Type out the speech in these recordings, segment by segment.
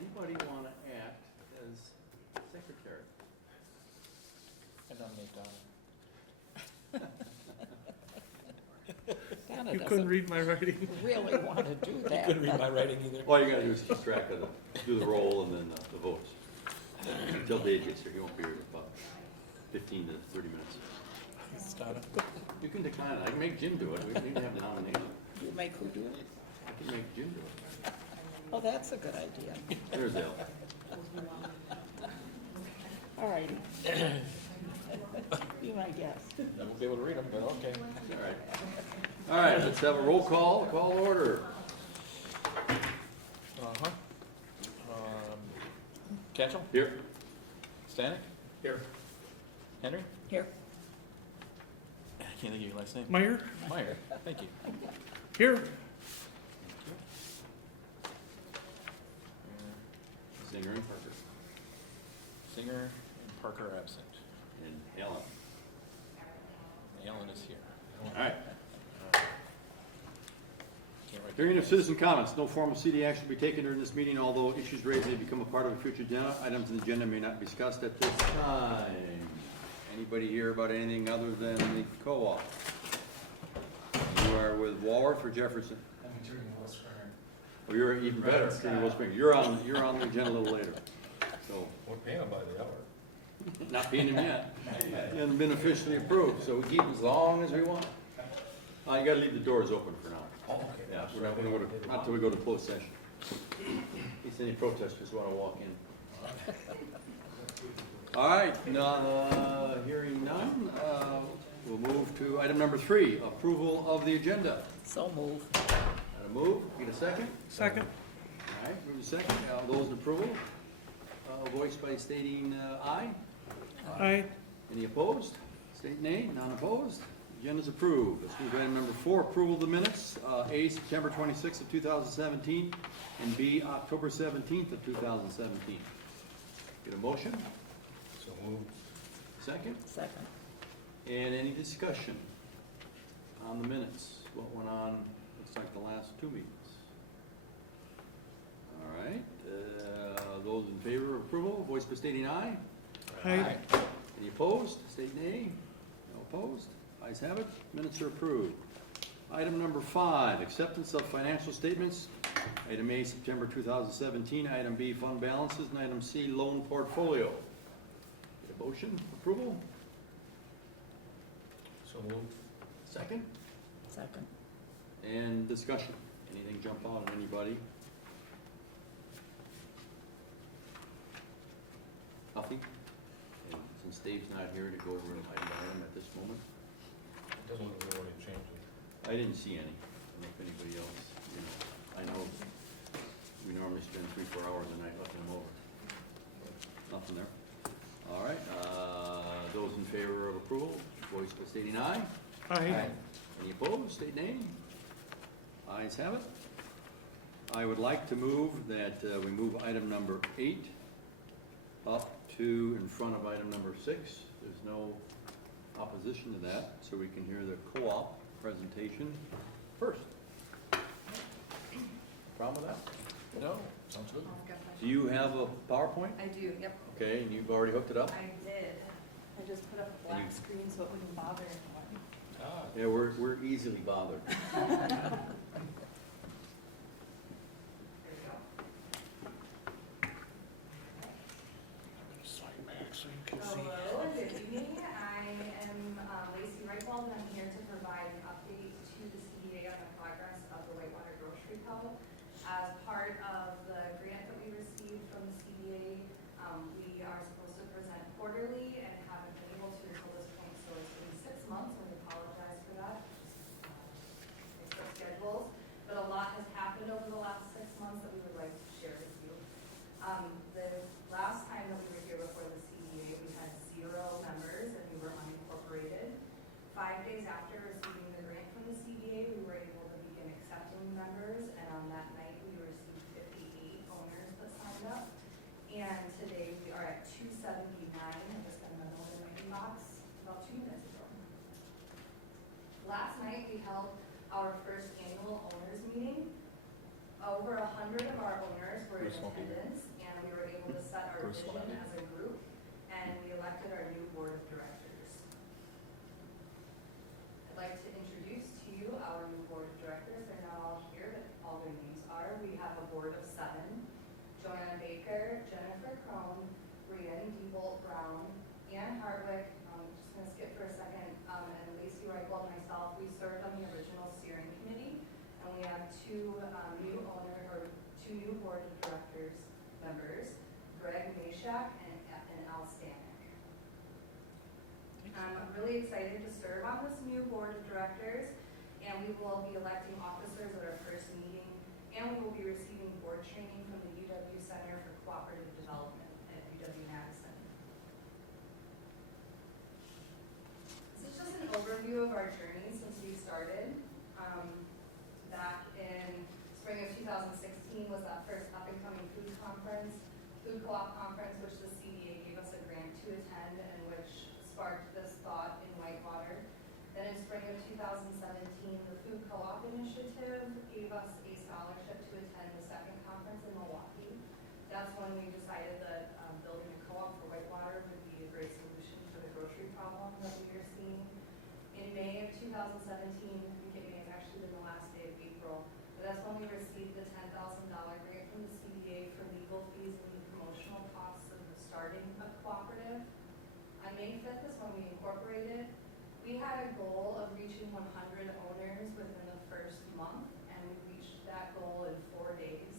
anybody want to act as secretary? I nominate Donna. Donna You couldn't doesn't read my writing. really want to do that. Couldn't read my writing either. All you gotta do is keep track of do the roll and then the votes. Until Dave gets here, he won't be here in about 15 to 30 minutes. It's Donna. You can decline it. I can make Jim do it. We need to have the nomination. You make who do it? I can make Jim do it. Oh, that's a good idea. There's Al. All righty. Be my guest. I won't be able to read them, but okay. All right. All right, let's have a roll call. Call order. Uh-huh. Ketchum? Here. Stanek? Here. Henry? Here. I can't think of your last name. Meyer? Meyer. Thank you. Here. Singer and Parker. Singer and Parker are absent. And Ellen. Alan is here. All right. Can't write Hearing that of citizen comments, no formal CD action will be taken during this meeting, although issues raised may become a part of a future agenda. Items in the agenda may not be discussed at this time. Anybody hear about anything other than the co-op? You are with Walworth or Jefferson? I'm returning Will Springer. Well, you're even better. Will Spring. You're on the agenda a little later. So, We're paying him by the hour. not paying him yet. He hasn't been officially approved, so we keep as long as we want. You gotta leave the doors open for now. Oh, okay. Yeah, we're not gonna go to, not till we go to closed session. In case any protesters wanna walk in. All right, hearing none, we'll move to item number 3, approval of the agenda. So move. Got a move, get a second? Second. All right, move a second. All those in approval, voice by stating aye. Aye. Any opposed? State nay. None opposed. Agenda's approved. Let's move to item number 4, approval of the minutes. A, September 26th of 2017, and B, October 17th of 2017. Get a motion? So moved. Second? Second. And any discussion on the minutes? What went on, looks like the last 2 meetings. All right, those in favor of approval, voice by stating aye. Aye. Any opposed? State nay. No opposed? Ayes have it. Minutes are approved. Item number 5, acceptance of financial statements. Item A, September 2017. Item B, fund balances. And item C, loan portfolio. Get a motion, approval? So moved. Second? Second. And discussion. Anything jump out at anybody? Nothing? And since Dave's not here to go over an item by item at this moment, It doesn't look like any changes. I didn't see any. I don't know if anybody else, I know we normally spend 3-4 hours a night looking them over. Nothing there. All right, those in favor of approval, voice by stating aye. Aye. Any opposed, state nay. Ayes have it. I would like to move that we move item number 8 up to in front of item number 6. There's no opposition to that, so we can hear the co-op presentation first. Problem with that? No, sounds good. Do you have a PowerPoint? I do, yep, Okay, and you've already hooked it up? I did. I just put up a black you- screen so it wouldn't bother anyone. Ah, Yeah, we're easily bothered. There you go. Slide back so you can see. Hello, good evening. I am Lacey Reichwald, and I'm here to provide an update to the CDA on the progress of the Whitewater Grocery Pub. As part of the grant that we received from the CDA, we are supposed to present quarterly and haven't been able to until this point, so it's been 6 months, and we apologize for that. It's our schedules, but a lot has happened over the last 6 months that we would like to share with you. The last time that we were here before the CDA, we had 0 members and we were unincorporated. 5 days after receiving the grant from the CDA, we were able to begin accepting members, and on that night we received 58 owners that signed up. And today we are at 279. I just got another one in my inbox about 2 minutes ago. Last night we held our first annual owners meeting. Over 100 of our owners were in Who's smoking? attendance, set our Bruce vision Levy. as a group, and we elected our new board of directors. I'd like to introduce to you our new board of directors. They're not all here, but all their names are. We have a board of 7. Joanna Baker, Jennifer Crone, Brianne Diebold Brown, Ann Hardwick, I'm just going to skip for a second, and Lacey Reichwald and myself. We served on the original steering committee, and we have two new board of directors members, Greg Mashak and Al Stanek. I'm really excited to serve on this new board of directors, and we will be electing officers at our first meeting, and we will be receiving board training from the UW Center for Cooperative Development at UW-Madison. This is just an overview of our journey since we started. Back in spring of 2016 was that first up-and-coming food co-op conference, which the CDA gave us a grant to attend and which sparked this thought in Whitewater. Then in spring of 2017, the Food Co-op Initiative gave us a scholarship to attend the second conference in Milwaukee. That's when we decided that building a co-op for Whitewater would be a great solution for the grocery problem that we are seeing. In May of 2017, I think it may have actually been the last day of April, but that's when we received the $10,000 grant from the CDA for legal fees and the promotional costs of starting a cooperative. On May 5th is when we incorporated. We had a goal of reaching 100 owners within the first month, and we reached that goal in 4 days.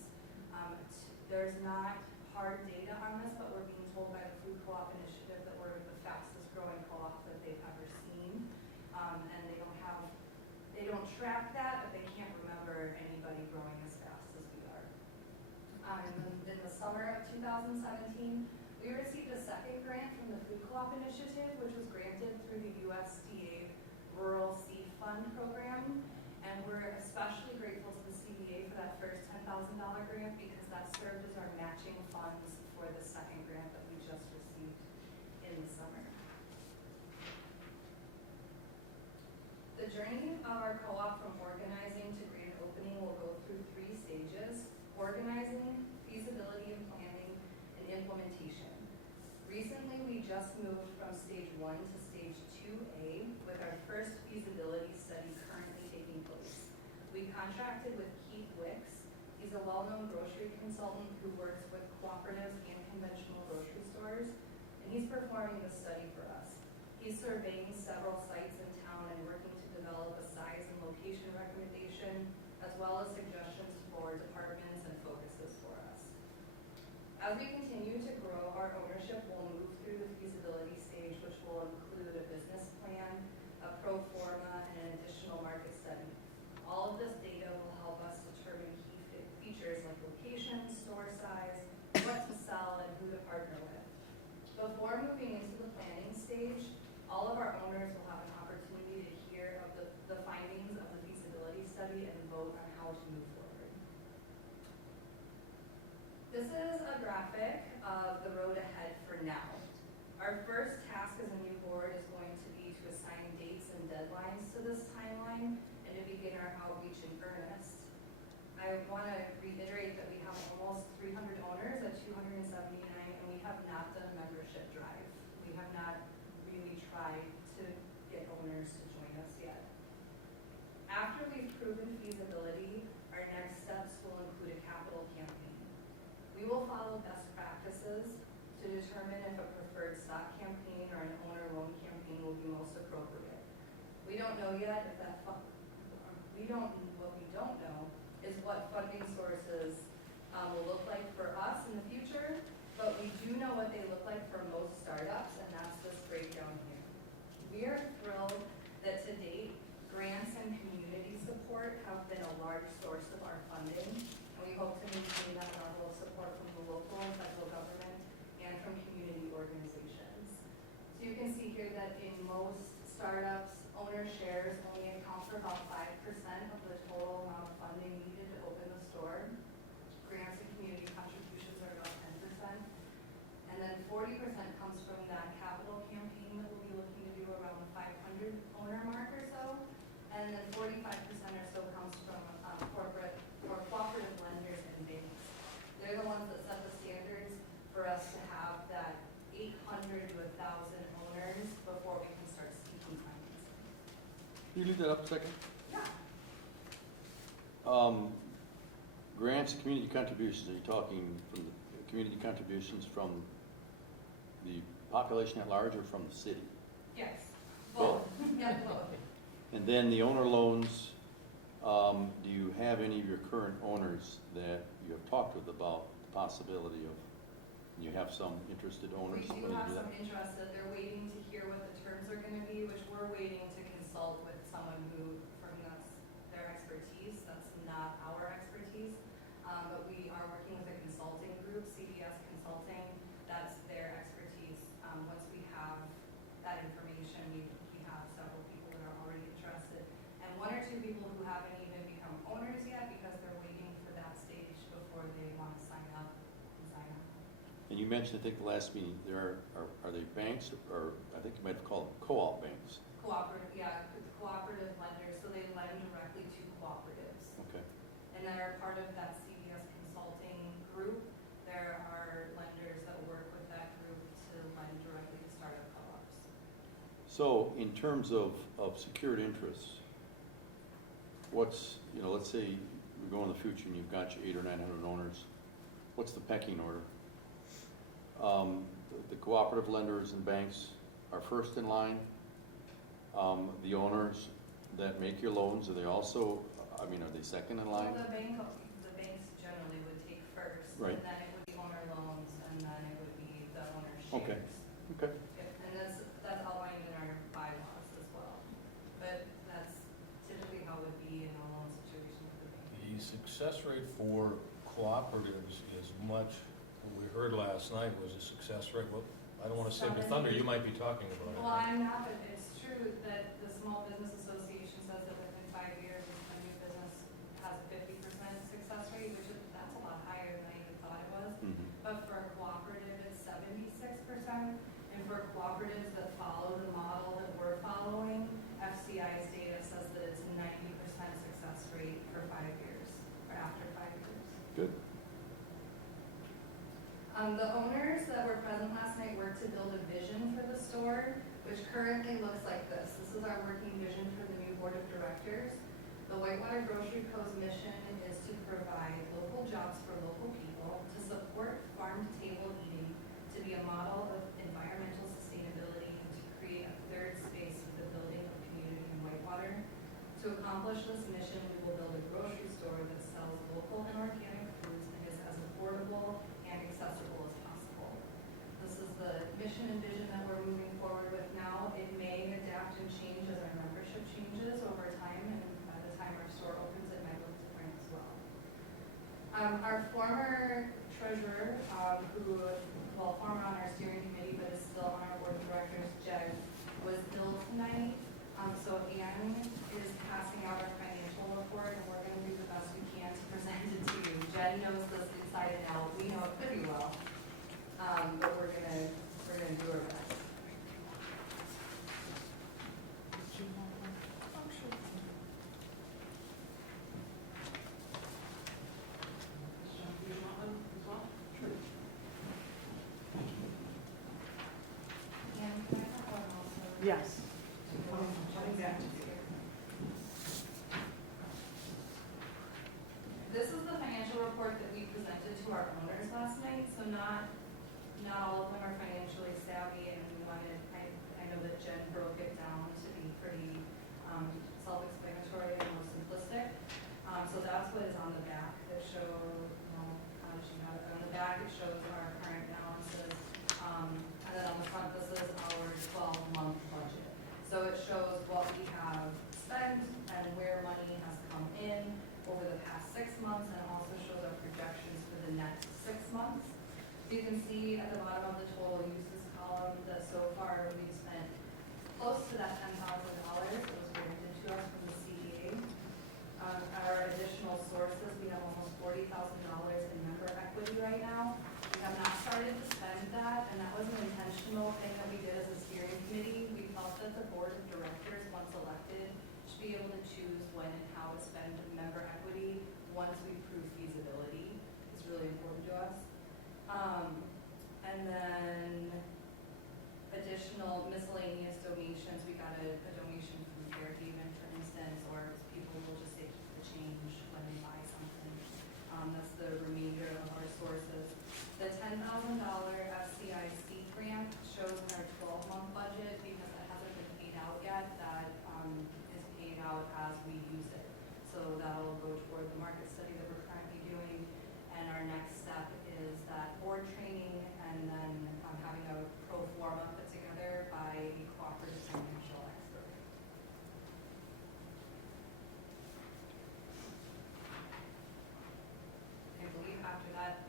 There's not hard data on this, but we're being told by the Food Co-op Initiative that we're the fastest growing co-op that they've ever seen. And they don't track that, but they can't remember anybody growing as fast as we are. In the summer of 2017, we received a second grant from the Food Co-op Initiative, which was granted through the USDA Rural Seed Fund program. And we're especially grateful to the CDA for that first $10,000 grant because that served as our matching funds for the second grant that we just received in the summer. The journey of our co-op from organizing to grand opening will go through 3 stages: organizing, feasibility and planning, and implementation. Recently, we just moved from stage 1 to stage 2A with our first feasibility study currently taking place. We contracted with Keith Wicks. He's a well-known grocery consultant who works with cooperatives and conventional grocery stores, and he's performing the study for us. He's surveying several sites in town and working to develop a size and location recommendation, as well as suggestions for departments and focuses for us. As we continue to grow our ownership, we'll move through the feasibility stage, which will include a business plan, a pro forma, and an additional market study. All of this data will help us determine key features like location, store size, what to sell, and who to partner with. Before moving into the planning stage, all of our owners will have an opportunity to hear of the findings of the feasibility study and vote on how to move forward. This is a graphic of the road ahead for now. Our first task as a new board is going to be to assign dates and deadlines to this timeline and to begin our outreach in earnest. I want to reiterate that we have almost 300 owners at 279, and we have not done a membership drive. We have not really tried to get owners to join us yet. After we've proven feasibility, our next steps will include a capital campaign. We will follow best practices to determine if a preferred stock campaign or an owner loan campaign will be most appropriate. We don't know yet if that what we don't know is what funding sources will look like for us in the future, but we do know what they look like for most startups, and that's this breakdown here. We are thrilled that to date, grants and community support have been a large source of our funding, and we hope to maintain that level of support from the local and federal government and from community organizations. So you can see here that in most startups, owner shares only account for about 5% of the total amount of funding needed to open the store. Grants and community contributions are about 10%. And then 40% comes from that capital campaign that we'll be looking to do around the 500 owner mark or so. And then 45% or so comes from corporate or cooperative lenders and banks. They're the ones that set the standards for us you leave that up a second? Yeah. Grants, community contributions, are you talking from the community contributions from the population at large or from the city? Yes. Both. Yeah, both. And then the owner loans, do you have any of your current owners that you have talked with about the possibility of, you have some interested owners? We do ready to have do that? some interested, they're waiting to hear what the terms are gonna be, which we're waiting to consult with someone who, for whom that's their expertise, that's not our expertise. But we are working with a consulting group, CDS Consulting, that's their expertise. Once we have that information, we have several people that are already interested. And one or two people who haven't even become owners yet because they're waiting for that stage before they want to sign up and sign up. And you mentioned, I think the last meeting, there are they banks, or I think you might have called them co-op banks? Cooperative, yeah, cooperative lenders, so they lend directly to cooperatives. Okay. And then are part of that CDS consulting group, there are lenders that work with that group to lend directly to startup co-ops. So in terms of secured interests, what's, let's say we go in the future and you've got your 800 or 900 owners, what's the pecking order? The cooperative lenders and banks are first in line. The owners that make your loans, are they also, are they second in line? Well, the banks generally would take first, Right. and then it would be owner loans, and then it would be the owner Okay. shares. Okay. Yep, and that's outlined in our bylaws as well. But that's typically how it would be in a loan situation with the bank. The success rate for cooperatives is much, what we heard last night was a success rate, well, I don't wanna save the thunder, you might be talking about it. Well, I'm not, but it's true that the Small Business Association says that within 5 years, a new business has a 50% success rate, that's a lot higher than I even thought it was. Mhm. But for a cooperative, it's 76%, and for cooperatives that follow the model that we're following, FCI's data says that it's 90% success rate for 5 years, or after 5 years. Good. The owners that were present last night worked to build a vision for the store, which currently looks like this. This is our working vision for the new board of directors. The Whitewater Grocery Co.'s mission is to provide local jobs for local people, to support farm-to-table eating, to be a model of environmental sustainability, and to create a third space for the building of community in Whitewater. To accomplish this mission, we will build a grocery store that sells local and organic foods and is as affordable and accessible as possible. This is the mission and vision that we're moving forward with now. It may adapt and change as our membership changes over time, and by the time our store opens, it might look different as well. Our former treasurer, former on our steering committee, but is still on our board of directors, Jen, was ill tonight. So Anne is passing out our financial report, and we're gonna do the best we can to present it to you. Jen knows this inside and out. We know it pretty well. But we're gonna do our best. Anne, can I have one also? Yes. Coming back to you. This is the financial report that we presented to our owners last night, so not all of them are financially savvy, and we wanted, I know that Jen broke it down to be pretty self-explanatory and more simplistic. So that's what is on the back that shows, how did you have it? On the back, it shows our current balances, and then on the front, this is our 12-month budget. So it shows what we have spent and where money has come in over the past 6 months, and also shows our projections for the next 6 months. You can see at the bottom of the total uses column that so far we've spent close to that $10,000 that was granted to us from the CDA. Our additional sources, we have almost $40,000 in member equity right now. We have not started to spend that, and that was an intentional thing that we did as a steering committee. We felt that the board of directors, once elected, should be able to choose when and how to spend member equity once we prove feasibility. It's really important to us. And then additional miscellaneous donations. We got a donation from Fairhaven for we use it. So that'll go toward the market study that we're currently doing. And our next step is that board training, and then having a pro forma put together by a cooperative financial expert. I believe after that,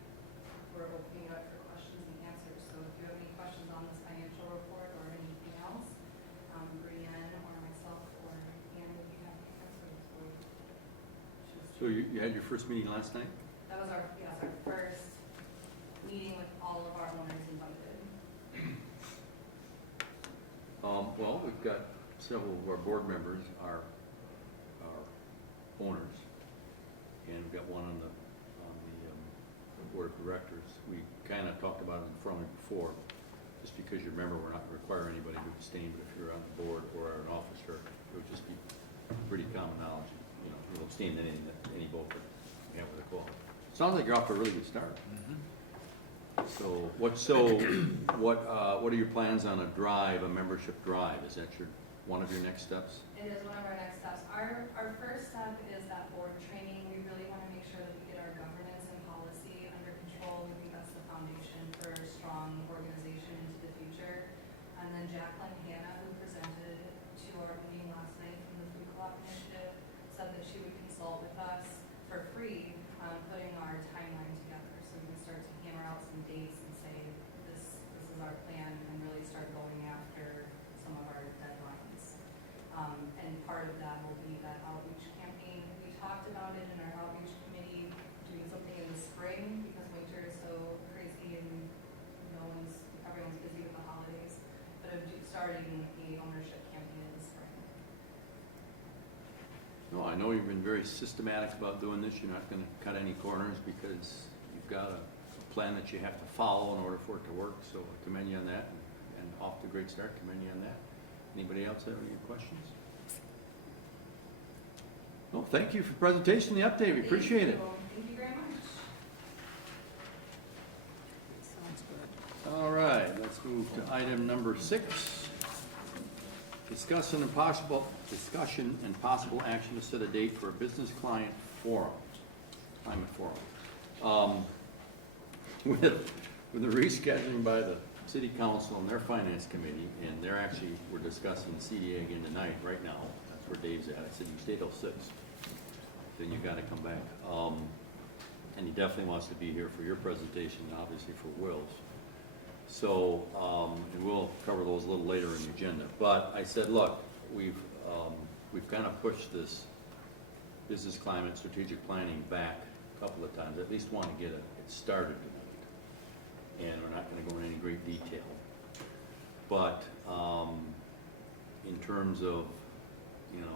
we're opening it up for questions and answers. So if you have any questions on this financial report or anything else, Brianne or myself or Ann would be happy to answer those for you. So you had your first meeting last night? That was our first meeting with all of our owners invited. Well, we've got several of our board members are owners, and we've got one on the board of directors. We kind of talked about it in front of you before, just because you remember we're not going to require anybody to abstain, but if you're on the board or an officer, it would just be pretty common knowledge. You'll abstain in any vote that you have with a call. Sounds like you're off to a really good start. So what are your plans on a drive, a membership drive? Is that one of your next steps? It is one of our next steps. Our first step is that board training. We really want to make sure that we get our governance and policy under control. We think that's the foundation for a strong organization into the future. And then Jacqueline Hanna, who presented to our meeting last night from the Food Co-op Initiative, said that she would consult with us for free on putting our timeline together. So we can start to hammer out some dates and say, this is our plan, and really start going after some of our deadlines. And part of that will be that outreach campaign. We talked about it in our outreach committee, doing something in the spring because winter is so crazy and everyone's busy with the holidays. But of starting a ownership campaign in the spring. No, I know you've been very systematic about doing this. You're not going to cut any corners because you've got a plan that you have to follow in order for it to work. So I commend you on that, and off to a great start. Commend you on that. Anybody else have any questions? No, thank you for the presentation, the update. We appreciate it. Thank you very much. Sounds good. All right, let's move to item number 6. Discussion and possible action to set a date for a business client forum, climate forum. With the rescheduling by the city council and their finance committee, and we're discussing CDA again tonight, right now. That's where Dave's at. I said, you stay till 6. Then you gotta come back. And he definitely wants to be here for your presentation, and obviously for Will's. So, and we'll cover those a little later in the agenda. But I said, look, we've kind of pushed this business climate strategic planning back a couple of times. At least want to get it started tonight. And we're not going to go into any great detail. But in terms of,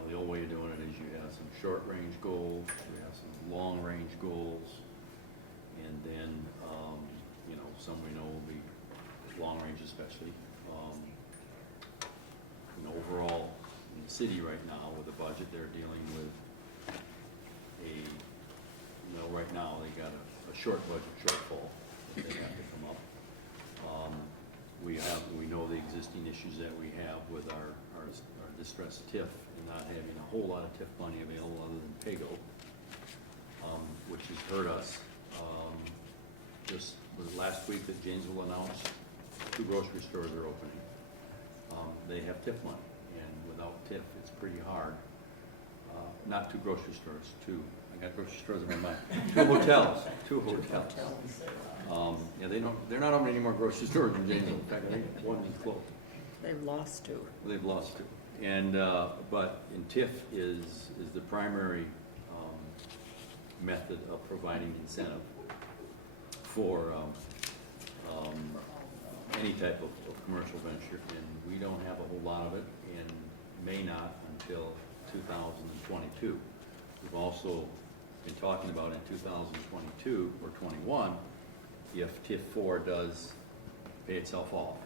the old way of doing it is you have some short-range goals, you have some long-range goals, and then, some we know will be long-range especially. Overall, in the city right now, with the budget, they're dealing with right now, they got a short budget shortfall that they have to come up. We know the existing issues that we have with our distressed TIF and not having a whole lot of TIF money available other than PAYGO, which has hurt us. Just was last week that Janesville announced 2 grocery stores are opening. They have TIF money, and without TIF, it's pretty hard. Not 2 grocery stores, 2. I got grocery stores in my mind. 2 hotels. 2 hotels. They're not opening any more grocery stores in Janesville. In fact, I think one is closed. They've lost 2. They've lost 2. And but in TIF is the primary method of providing incentive for any type of commercial venture, and we don't have a whole lot of it, and may not until 2022. We've also been talking about in 2022 or 21 if TIF 4 does pay itself off,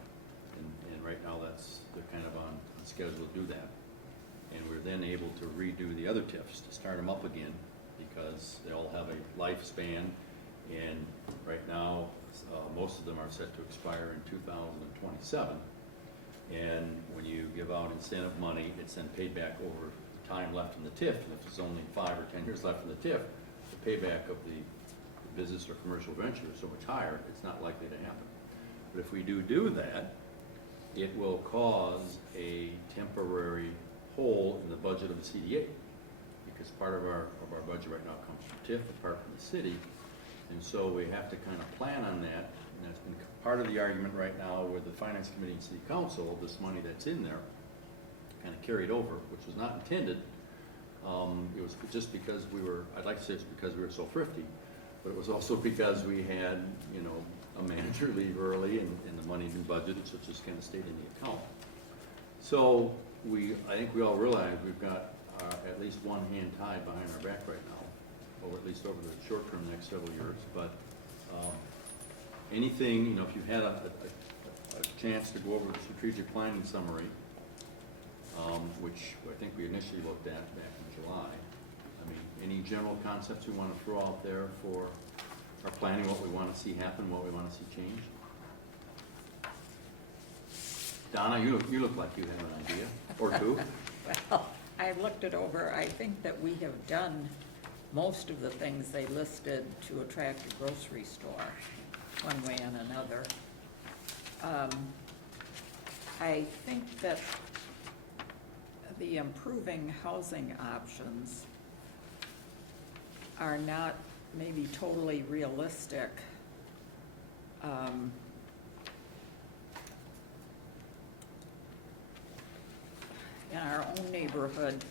and right now they're kind of on schedule to do that, and we're then able to redo the other TIFs to start them up again because they all have a lifespan, and right now most of them are set to expire in 2027. And when you give out incentive money, it's then paid back over time left in the TIF, and if there's only 5 or 10 years left in the TIF, the payback of the business or commercial venture is so much higher, it's not likely to happen. But if we do that, it will cause a temporary hole in the budget of the CDA, because part of our budget right now comes from TIF, apart from the city, and so we have to kind of plan on that, and that's been part of the argument right now with the Finance Committee and City Council, this money that's in there, kind of carried over, which was not intended. It was just because I'd like to say it's because we were so thrifty, but it was also because we had, a manager leave early and the money's been budgeted, so it just kind of stayed in the account. So I think we all realize we've got at least one hand tied behind our back right now, or at least over the short term, next several years. But anything, if you had a chance to go over the strategic planning summary, which I think we initially looked at back in July. I mean, any general concepts we want to throw out there for our planning, what we want to see happen, what we want to see change? Donna, you look like you have an idea, or two. Well, I looked it over. I think that we have done most of the things they listed to attract a grocery store, one way and another. I think that the improving housing options are not maybe totally realistic. In our own neighborhood,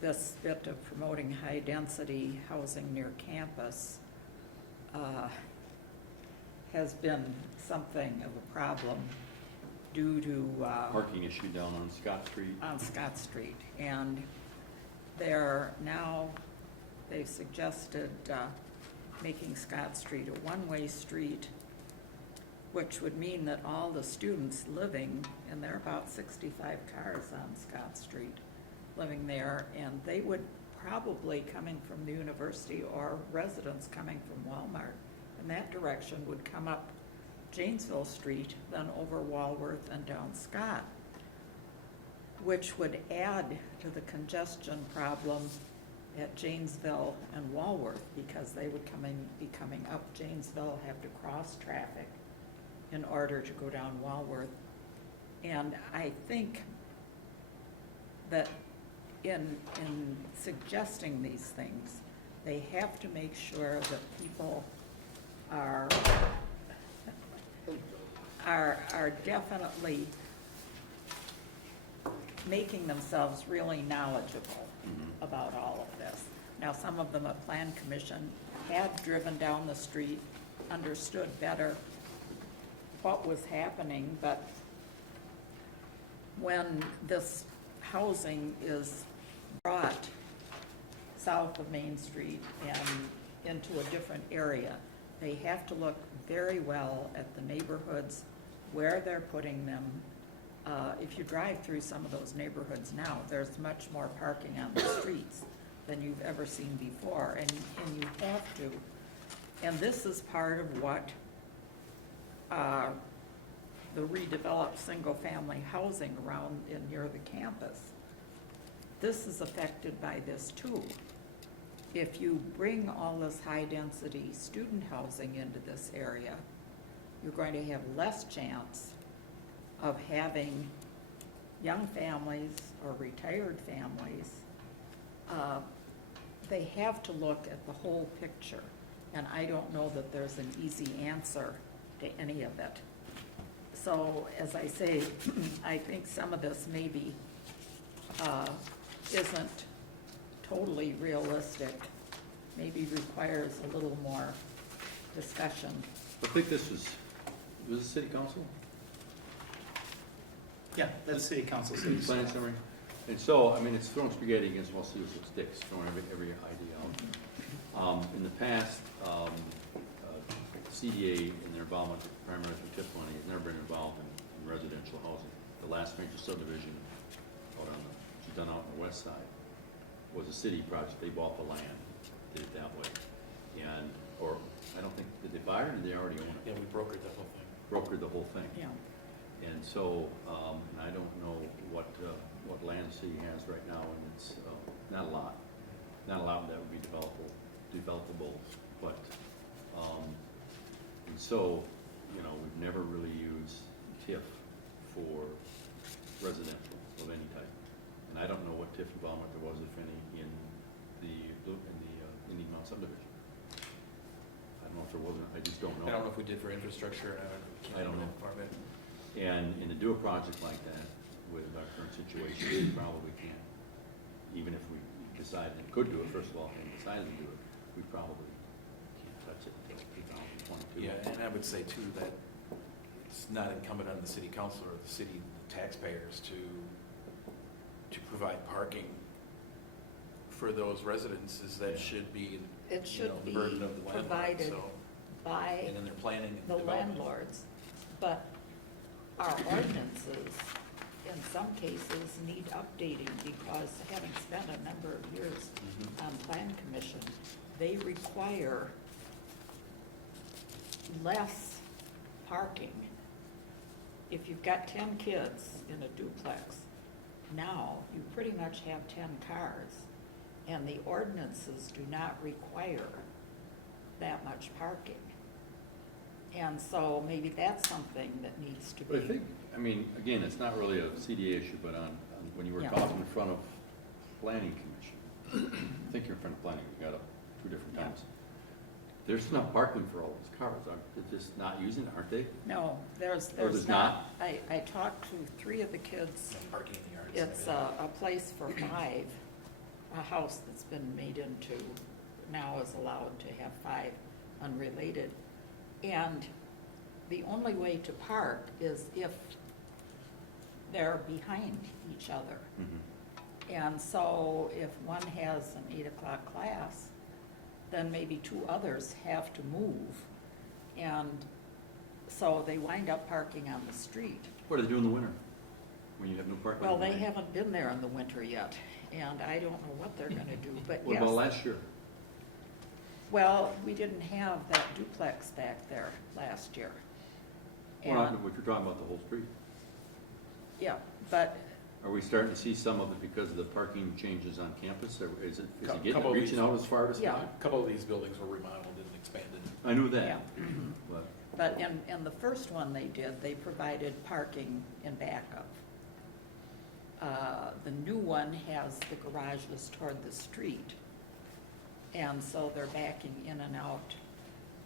this bit of promoting high-density housing near campus has been something of a problem due to Parking issue down on Scott Street. on Scott Street. And they've suggested making Scott Street a one-way street, which would mean that all the students living, and there are about 65 cars on Scott Street living there, and they would probably coming from the university or residents coming from Walmart in that direction would come up Janesville Street, then over Walworth and down Scott, which would add to the congestion problem at Janesville and Walworth, because they would be coming up Janesville, have to cross traffic in order to go down Walworth. And I think that in suggesting these things, they have to make sure that people are definitely making themselves really knowledgeable about all of this. Now, some of them at Plan Commission had driven down the street, understood better what was happening, but when this housing is brought south of Main Street and into a different area, they have to look very well at the neighborhoods, where they're putting them. If you drive through some of those neighborhoods now, there's much more parking on the streets than you've ever seen before, and you have to. And this is part of what the redeveloped single-family housing around and near the campus. This is affected by this too. If you bring all this high-density student housing into this area, you're going to have less chance of having young families or retired families. They have to look at the whole picture, and I don't know that there's an easy answer to any of it. So, as I say, I think some of this maybe isn't totally realistic, maybe requires a little more discussion. I think this was the city council? Yeah, that's city council. Plan summary. And so, I mean, it's throwing spaghetti against wall seals with sticks, throwing every idea out. In the past, CDA in their involvement primarily for TIF money has never been involved in residential housing. The last major subdivision out on which is done out on the west side was a city project. They bought the land, did it that way. Or I don't think, did they buy it or did they already own it? Yeah, we brokered the whole thing. Brokered the whole thing. Yeah. And so, I don't know what land the city has right now in its not a lot. Not a lot that would be developable, but, and so, you know, we've never really used TIF for residential of any type. And I don't know what TIF involvement there was, if any, in the Indian Mountain subdivision. I don't know if there wasn't, I just don't know. I don't know if we did for infrastructure, I don't know. Far bit. And to do a project like that with our current situation, we probably can't. Even if we decided, could do it, first of all, and decided to do it, we probably can't touch it until 2022. Yeah, and I would say too that it's not incumbent on the city council or the city taxpayers to provide parking for those residences. That should be, It should the be burden of the landlord, provided so. by And then they're planning the development. landlords, but our ordinances, in some cases, need updating because having spent a number of years Mhm. on plan commission, they require less parking. If you've got 10 kids in a duplex, now you pretty much have 10 cars, and the ordinances do not require that much parking. And so maybe that's something that needs to be. But I think, I mean, again, it's not really a CDA issue, but on when you were Yeah. talking in front of planning commission, I think you're in front of planning, you got up 2 different Yeah. times. There's not parking for all those cars, aren't they? Just not using it, aren't they? No, there's there's not. I talked to 3 of the kids. No parking in the yards. It's a place for 5, a house that's been made into, now is allowed to have 5 unrelated. And the only way to park is if they're behind each other. And so if one has an 8 o'clock class, then maybe 2 others have to move. And so they wind up parking on the street. What do they do in the winter, when you have no parking? Well, they haven't been there in the winter yet, and I don't know what they're gonna do, but What yes. about last year? Well, we didn't have that duplex back there last year. Well, And, what you're talking about, the whole street. yeah, but, Are we starting to see some of it because of the parking changes on campus? Or is it Couple getting, of reaching these- out as far as? Yeah. A couple of these buildings were remodeled and expanded. I knew yeah. that, but, But in the first one they did, they provided parking in back of. The new one has the garages toward the street, and so they're backing in and out.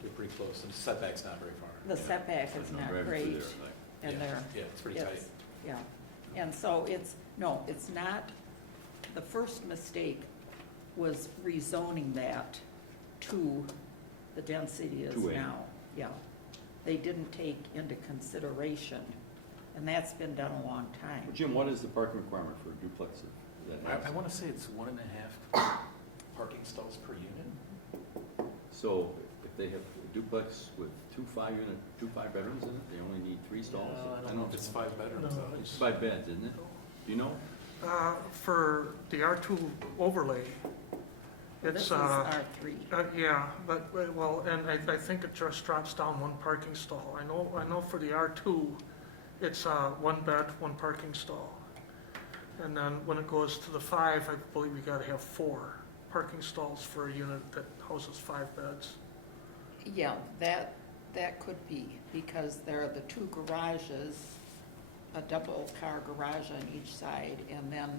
They're pretty close, and setback's not very far. The setback is I'm not driving through great, there, like, and Yeah, they're. yeah, it's pretty tight. Yeah, and so it's not, the first mistake was rezoning that to the density is 2A. now. Yeah, they didn't take into consideration, and that's been done a long time. Jim, what is the parking requirement for a duplex of that I size? want to say it's 1.5 parking stalls per unit. So if they have a duplex with 2 5-bedrooms in it, they only need 3 stalls? I don't know if it's 5 bedrooms. No, It's 5 beds, isn't it? Do you know? For the R2 overlay, This it's, is R3. yeah, but, well, and I think it just drops down 1 parking stall. I know for the R2, it's 1 bed, 1 parking stall. And then when it goes to the 5, I believe you gotta have 4 parking stalls for a unit that houses 5 beds. Yeah, that could be, because there are the 2 garages, a double car garage on each side, and then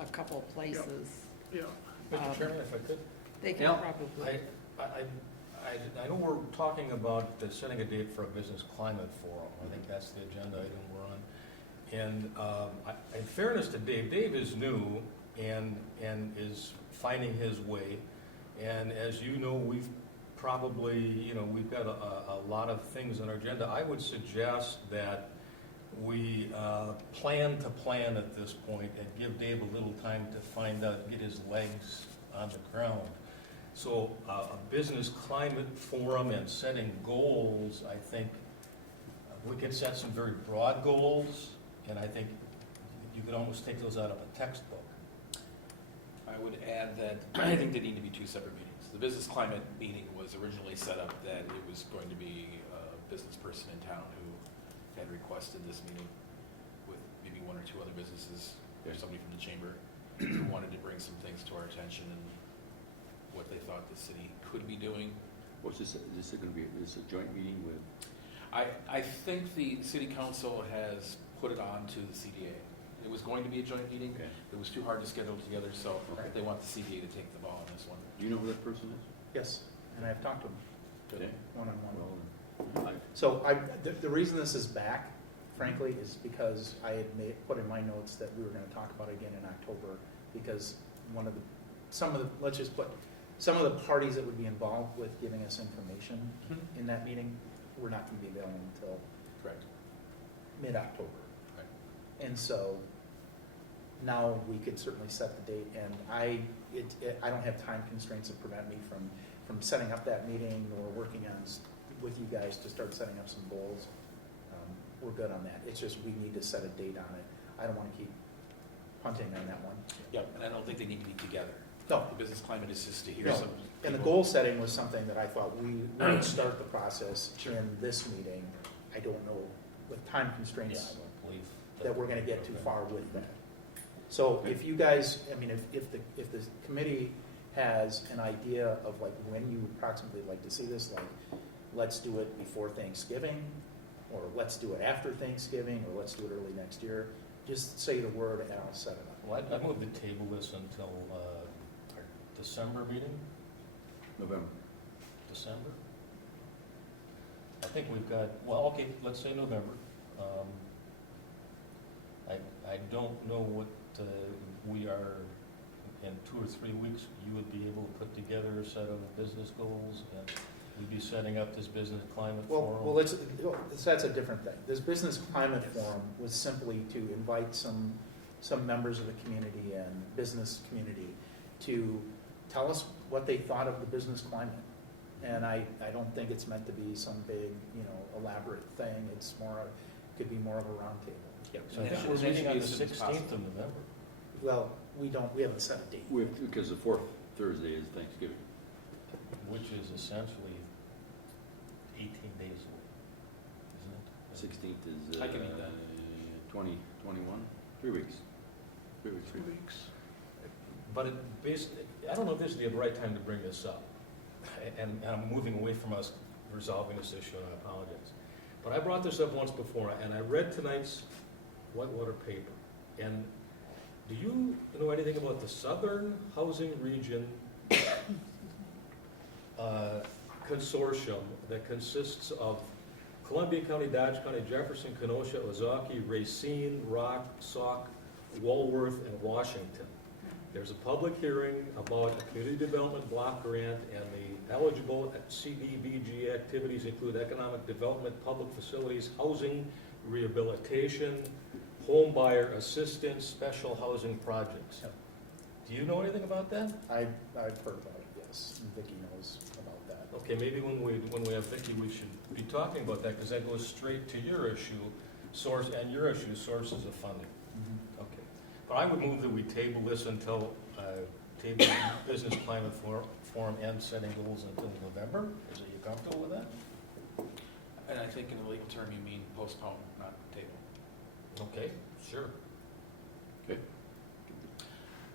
a couple places. Yeah. Mr. Chairman, if I could? They can Yeah. probably, I know we're talking about setting a date for a business climate forum. I think that's the agenda item we're on. And in fairness to Dave, Dave is new and is finding his way. And as you know, we've probably, we've got a lot of things on our agenda. I would suggest that we plan at this point and give Dave a little time to find out, get his legs on the ground. So a business climate forum and setting goals, I think we can set some very broad goals, and I think you could almost take those out of a textbook. I would add that I think they need to be 2 separate meetings. The business climate meeting was originally set up that it was going to be a business person in town who had requested this meeting with maybe 1 or 2 other businesses. There's somebody from the chamber who wanted to bring some things to our mention what they thought the city could be doing. What's this, is it gonna be, is this a joint meeting with? I think the city council has put it on to the CDA. It was going to be a joint meeting. Okay. It was too hard to schedule together, so Okay. they want the CDA to take the ball on this one. Do you know who that person is? Yes, and I've talked to him Okay. one-on-one. Well, then, So the reason this is back, frankly, is because I had put in my notes that we were gonna talk about it again in October, because some of the parties that would be involved with giving us information in that meeting were not gonna be available until Correct. mid-October. Right. And so now we could certainly set the date, and I don't have time constraints that prevent me from setting up that meeting or working on with you guys to start setting up some goals. We're good on that. It's just we need to set a date on it. I don't want to keep punting on that one. Yep, and I don't think they need to be together. No, The business climate is just to hear No. some. and the people- goal setting was something that I thought we would start the process Sure. in this meeting. I don't know, with time Yeah, I constraints, don't believe. that we're gonna get too Okay. far with that. So if you guys, I mean, if the committee has an idea of like when you approximately like to see this, like, let's do it before Thanksgiving, or let's do it after Thanksgiving, or let's do it early next year, just say the word and I'll set it up. Well, I move the table this until our December meeting, November. December? I think we've got, well, okay, let's say November. I don't know what we are, in 2 or 3 weeks, you would be able to put together a set of business goals, and we'd be setting up this business climate forum. Well, that's a different thing. This business climate forum was simply to invite some members of the community and business community to tell us what they thought of the business climate. And I don't think it's meant to be some big, elaborate thing. It's could be more of a roundtable. Yep. So I And think it we're should meeting be on the as soon as 16th possible. of November. Well, we haven't set a date. Because the fourth Thursday is Thanksgiving. Which is essentially 18 days away, isn't it? 16th is, I can eat that. 20, 21, 3 weeks. 3 weeks. 3 weeks. But I don't know if this is the right time to bring this up, and I'm moving away from us resolving this issue, and I apologize. But I brought this up once before, and I read tonight's Whitewater paper, and do you know anything about the Southern Housing Region consortium that consists of Columbia County, Dodge County, Jefferson, Kenosha, Ozaukee, Racine, Rock, Sauk, Walworth, and Washington? There's a public hearing about a community development block grant, and the eligible CDBG activities include economic development, public facilities, housing, rehabilitation, home buyer assistance, special housing projects. Yep. Do you know anything about that? I've heard about it, yes. And Vicki knows about that. Okay, maybe when we have Vicki, we should be talking about that, because that goes straight to your issue, sources of funding. Mm-hmm. Okay, but I would move that we table this until, table business climate forum and setting goals until November. Is it, you comfortable with that? And I think in the legal term, you mean postpone, not table. Okay, sure. Okay.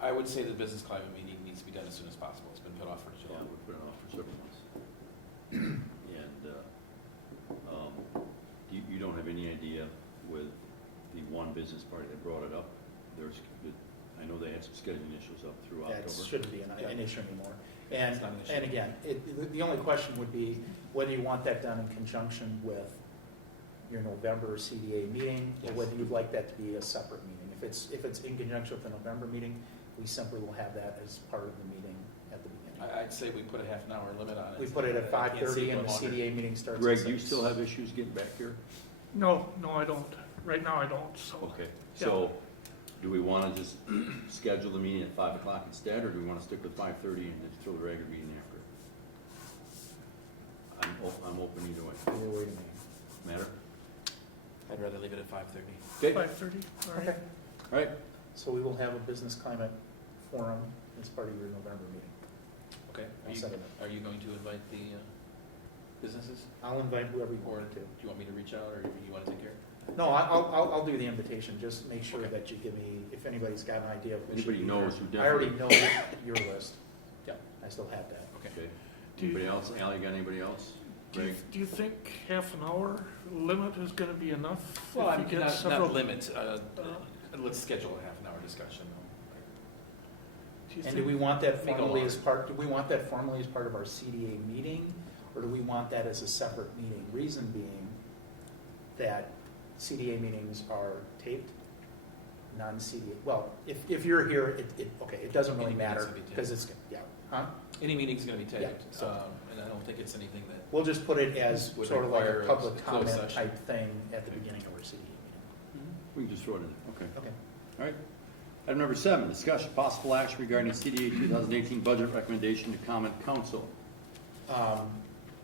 I would say the business climate meeting needs to be done as soon as possible. It's been put off for Yeah, July. we put it off for several months. And you don't have any idea with the one business party that brought it up? I know they had some scheduling issues up through That October. shouldn't be an issue anymore. And, It's not an issue. and again, the only question would be whether you want that done in conjunction with your November CDA meeting, or Yes. whether you'd like that to be a separate meeting. If it's in conjunction with the November meeting, we simply will have that as part of the meeting at the beginning. I'd say we put a half an hour limit on it. We put it at I can't see 5:30 and the going longer. CDA meeting starts at Greg, do you 6. still have issues getting back here? No, I don't. Right now, I don't, so. Okay, so do we want to just schedule the meeting at 5 o'clock instead, or do we want to stick with 5:30 and just throw the regular meeting after? I'm open either way. Either way to me. Matter? I'd rather leave it at 5:30. Okay, 5:30, all right. Okay. all right. So we will have a business climate forum as part of your November meeting. Okay. I'll set it up. Are you going to invite the businesses? I'll invite whoever you Or want do to. you want me to reach out, or you want to take care? No, I'll do the invitation, just make sure Okay. that you give me, if anybody's got an idea of who should Anybody be knows there. who I already definitely. know your list. Yep. I still have that. Okay. Do you- Anybody else? Ally, got anybody else? Greg? Do you think half an hour limit is gonna be enough? Well, If you get not several- limit, let's schedule a half an hour discussion. Do you And do think- we want that Make it formally longer. as part, do we want that formally as part of our CDA meeting? Or do we want that as a separate meeting? Reason being that CDA meetings are taped, non-CDA, well, if you're here, okay, it doesn't really Any meetings matter, will be taped. because it's, yeah, huh? Any meeting's gonna be Yeah, taped, so- and I don't think it's anything that, We'll just put it as Would sort of like require a a public closed comment session. type thing at the beginning of our CDA We can just throw it in. Okay. meeting. Okay. All right. Item number 7, discussion possible action regarding CDA 2018 budget recommendation to common council.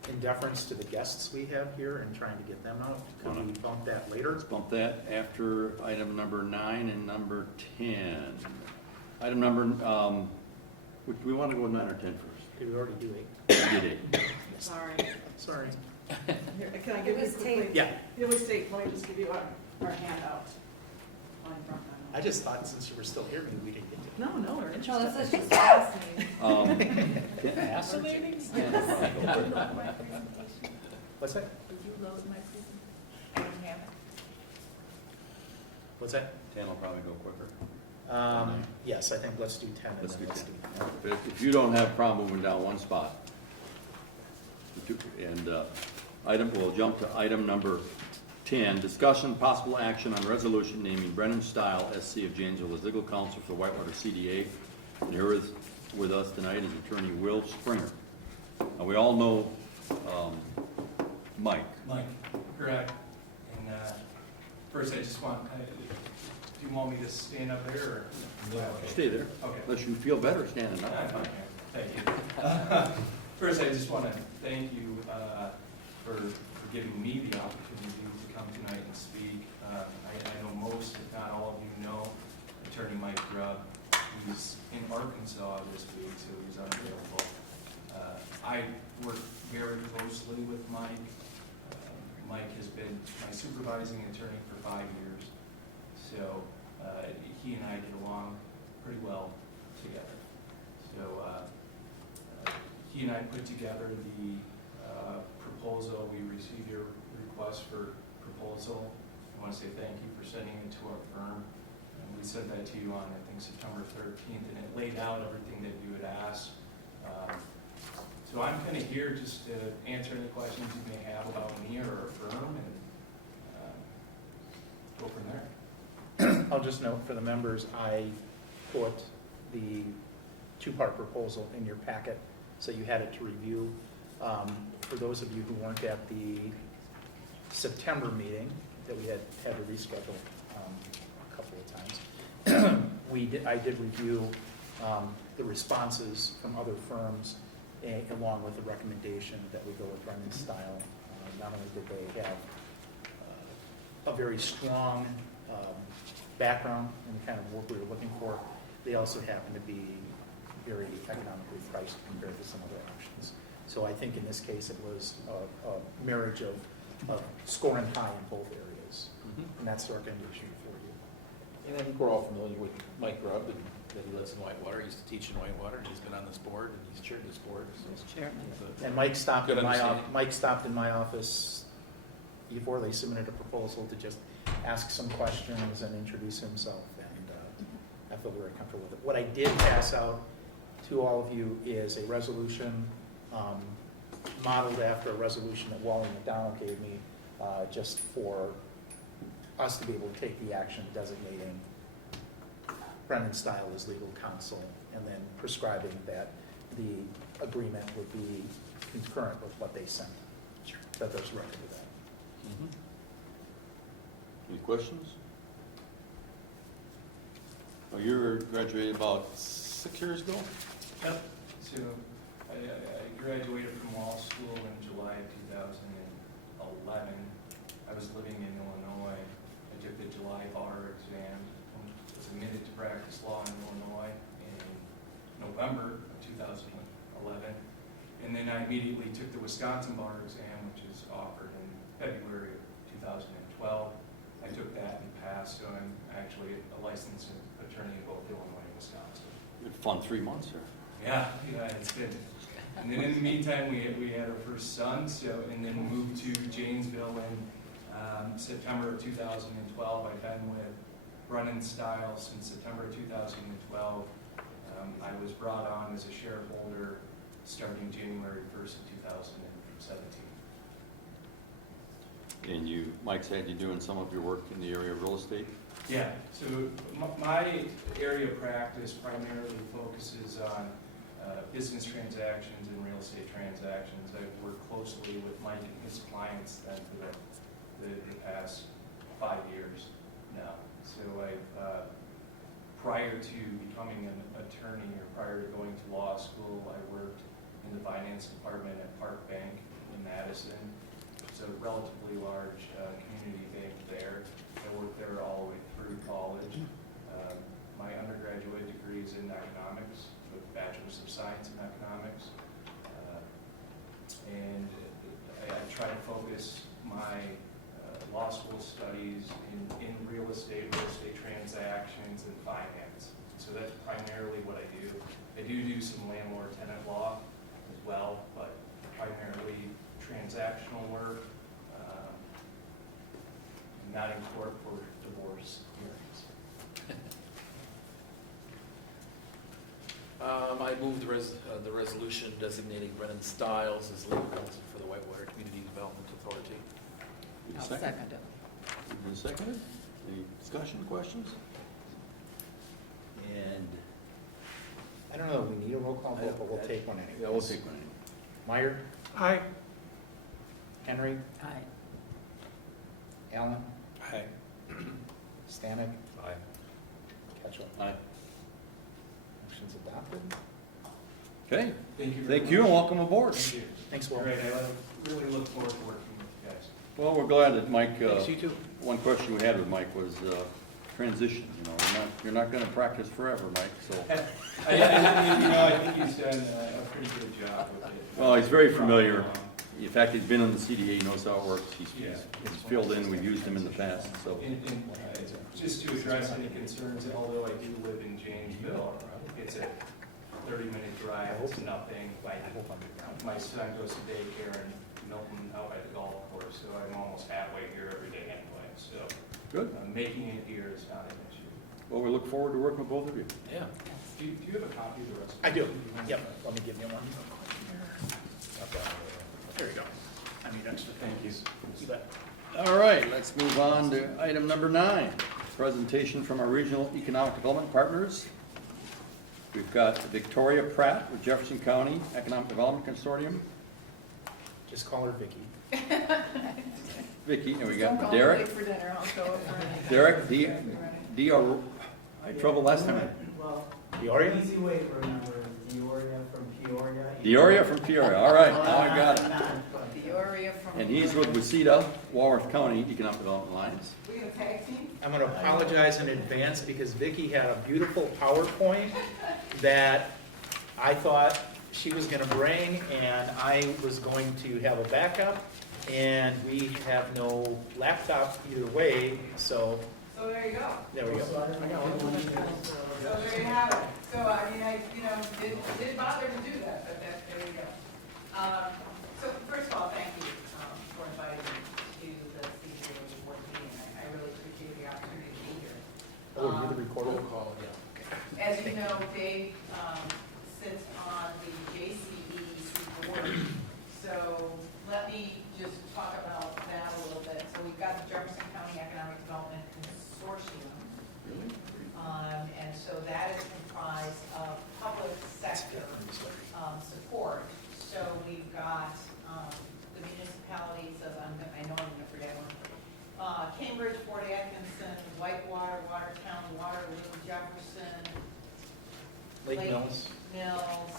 In deference to the guests we have here and trying to get them out, could we bump that later? Let's bump that after item number 9 and number 10. Item number, we want to go 9 or 10 first. Did we already do 8? We did 8. Sorry. Sorry. Here, can I give you It was quickly? taped. Yeah, It was taped, let me just give you our handout. On front I just thought since you were still here, maybe we didn't get to. No, we're No, this interested. is just fascinating. fascinating? Did you load my presentation? What's that? Did you load my presentation? I don't have it. What's that? 10 will probably go quicker. Yes, I think let's do 10 and Let's then do let's 10. do 10. But if you don't have a problem moving down one spot. And we'll jump to item number 10, discussion possible action on resolution naming Brennan Stile, SC of Janesville, as legal counsel for Whitewater CDA. And here with us tonight is attorney Will Springer. Now, we all know Mike. Mike, correct. And first, I just want, do you want me to stand up there, or? Stay there. Okay. Unless you feel better standing up. Okay, thank you. First, I just want to thank you for giving me the opportunity to come tonight and speak. I know most, if not all of you know, Attorney Mike Grubb. He's in Arkansas this week, so he's unavailable. I work very closely with Mike. Mike has been my supervising attorney for 5 years, so he and I get along pretty well together. So he and I put together the proposal. We received your request for proposal. I want to say thank you for sending it to our firm. And we sent that to you on, I think, September 13th, and it laid out everything that you had asked. So I'm kind of here just to answer any questions you may have about me or our firm, and go from there. I'll just note for the members, I put the two-part proposal in your packet, so you had it to review. For those of you who weren't at the September meeting that we had to reschedule a couple of times, I did review the responses from other firms along with the recommendation that we go with Brennan Stile. Not only did they have a very strong background in the kind of work we were looking for, they also happen to be very economically priced compared to some other options. So I think in this case it was a marriage of scoring high in both areas, and that's the recommendation for you. And I think we're all familiar with Mike Grubb, and that he lives in Whitewater. He used to teach in Whitewater, and he's been on this board, and he's chaired this board. So Chairman. he's a- And Mike stopped Good in my understanding. Mike stopped in my office before they submitted a proposal to just ask some questions and introduce himself, and I feel very comfortable with it. What I did pass out to all of you is a resolution modeled after a resolution that Wally McDonald gave me, just for us to be able to take the action designating Brennan Stile as legal counsel, and then prescribing that the agreement would be concurrent with what they sent. That there's record of that. Any questions? Oh, you graduated about 6 years ago? Yep. So I graduated from law school in July of 2011. I was living in Illinois. I took the July bar exam, was admitted to practice law in Illinois in November of 2011. And then I immediately took the Wisconsin bar exam, which is offered in February of 2012. took that and passed, so I'm actually a licensed attorney in both Illinois and Wisconsin. Good fun 3 months there. Yeah, it's been. And then in the meantime, we had our first son, and then moved to Janesville in September of 2012. I've been with Brennan Style since September of 2012. I was brought on as a shareholder starting January 1st of 2017. And Mike said you're doing some of your work in the area of real estate? Yeah, so my area of practice primarily focuses on business transactions and real estate transactions. I've worked closely with Mike and his clients then for the past 5 years now. So prior to becoming an attorney or prior to going to law school, I worked in the finance department at Park Bank in Madison. It's a relatively large community bank there. I worked there all the way through college. My undergraduate degree is in economics, with a bachelor's of science in economics. And I try to focus my law school studies in real estate transactions, and finance. So that's primarily what I do. I do some landlord-tenant law as well, but primarily transactional work, not in court for divorce hearings. I move the resolution designating Brennan Stiles as legal counsel for the Whitewater Community Development Authority. Need a I'll second it. Moved and seconded. Any discussion, questions? And I don't know, we need a roll call vote, but we'll take one anyway. yeah, we'll take one. Meyer, Aye. Henry, Aye. Allen, Aye. Stanek, Aye. Ketchel. Aye. Motion's adopted. Okay, Thank you very thank you and much. welcome aboard. Thank you. Thanks, All Will. right, I really look forward to working with you guys. Well, we're glad that Mike, Thanks, you too. one question we had with Mike was transition. You're not going to practice forever, Mike, so. I think he's done a pretty good job with it. Well, he's very familiar. In fact, he's been on the CDA, he knows how it works. He's Yeah. filled in, we've used him in the past, so. And just to address any concerns, although I do live in Janesville, it's a 30-minute drive, it's nothing. My son goes to daycare in Milton out by the golf course, so I'm almost halfway here every day anyway, so Good. making it here is not an issue. Well, we look forward to working with both of you. Yeah. Do you have a copy of the rest? I do. Yep, let me give you one. There you go. I need extra. Thank you. You bet. All right, let's move on to item number 9, presentation from our regional economic development partners. We've got Victoria Pratt with Jefferson County Economic Development Consortium. Just call her Vicky. Vicky, and we Don't got go Derek. late for dinner, I'll show up early. Derek, I had trouble last time. Well, Peoria? easy way to remember is Dioria from Peoria. Dioria from Peoria, all right, now I got it. Peoria from. And he's with Waseda, Walworth County Economic Development Alliance. We gonna tag team? I'm gonna apologize in advance because Vicky had a beautiful PowerPoint that I thought she was gonna bring, and I was going to have a backup, and we have no laptop either way, so So there you go. there we go. So I got one here. So there you have it. So I mean, did bother to do that, but there you go. So first of all, thank you for inviting me to the CDA board meeting. I really appreciate the opportunity to be here. Oh, you're the recorder? Roll call, yeah. As you know, Dave sits on the JCE's board. So let me just talk about that a little bit. So we've got the Jefferson County Economic Development Consortium. And so that is comprised of public sector support. So we've got the municipalities of, I know I'm going to forget one. Cambridge, Fort Atkinson, Whitewater, Watertown, Waterloo, Jefferson, Lake Mills. Mills.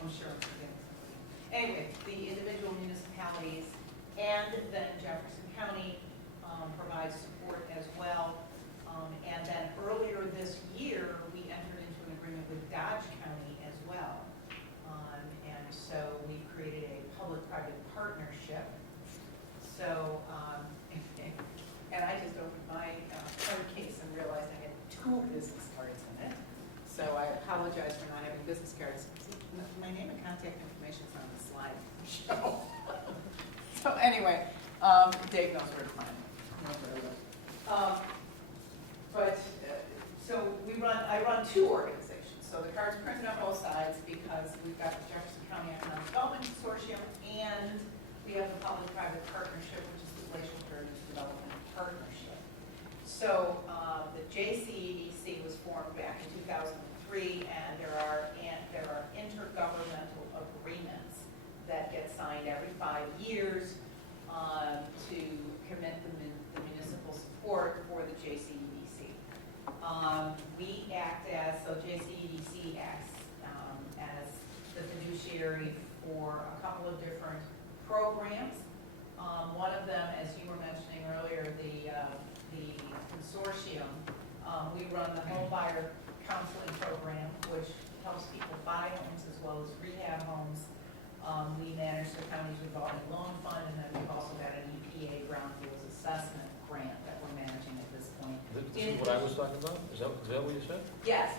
I'm sure I'm forgetting somebody. Anyway, the individual municipalities and then Jefferson County provides support as well. And then earlier this year, we entered into an agreement with Dodge County as well. And so we created a public-private partnership. So apologize for not having business cards. My name and contact information is on the slide. So anyway, Dave knows where to find me. Knows where I live. So I run two organizations. So the card's printed on both sides because we've got the Jefferson County Economic Development Consortium and we have the public-private partnership, which is the Glacial Heritage Development Partnership. So the JCEDC was formed back in 2003, and there are intergovernmental agreements that get signed every 5 years to commit the municipal support for the JCEDC. We act as, so JCEDC acts as the fiduciary for a couple of different programs. One of them, as you were mentioning earlier, the consortium, we run the home buyer counseling program, which helps people buy homes as well as rehab homes. We manage the county's revolving loan fund, and then we've also got an EPA brownfields assessment grant that we're managing at this point. This is what I was talking about? Is that what you said? Yes,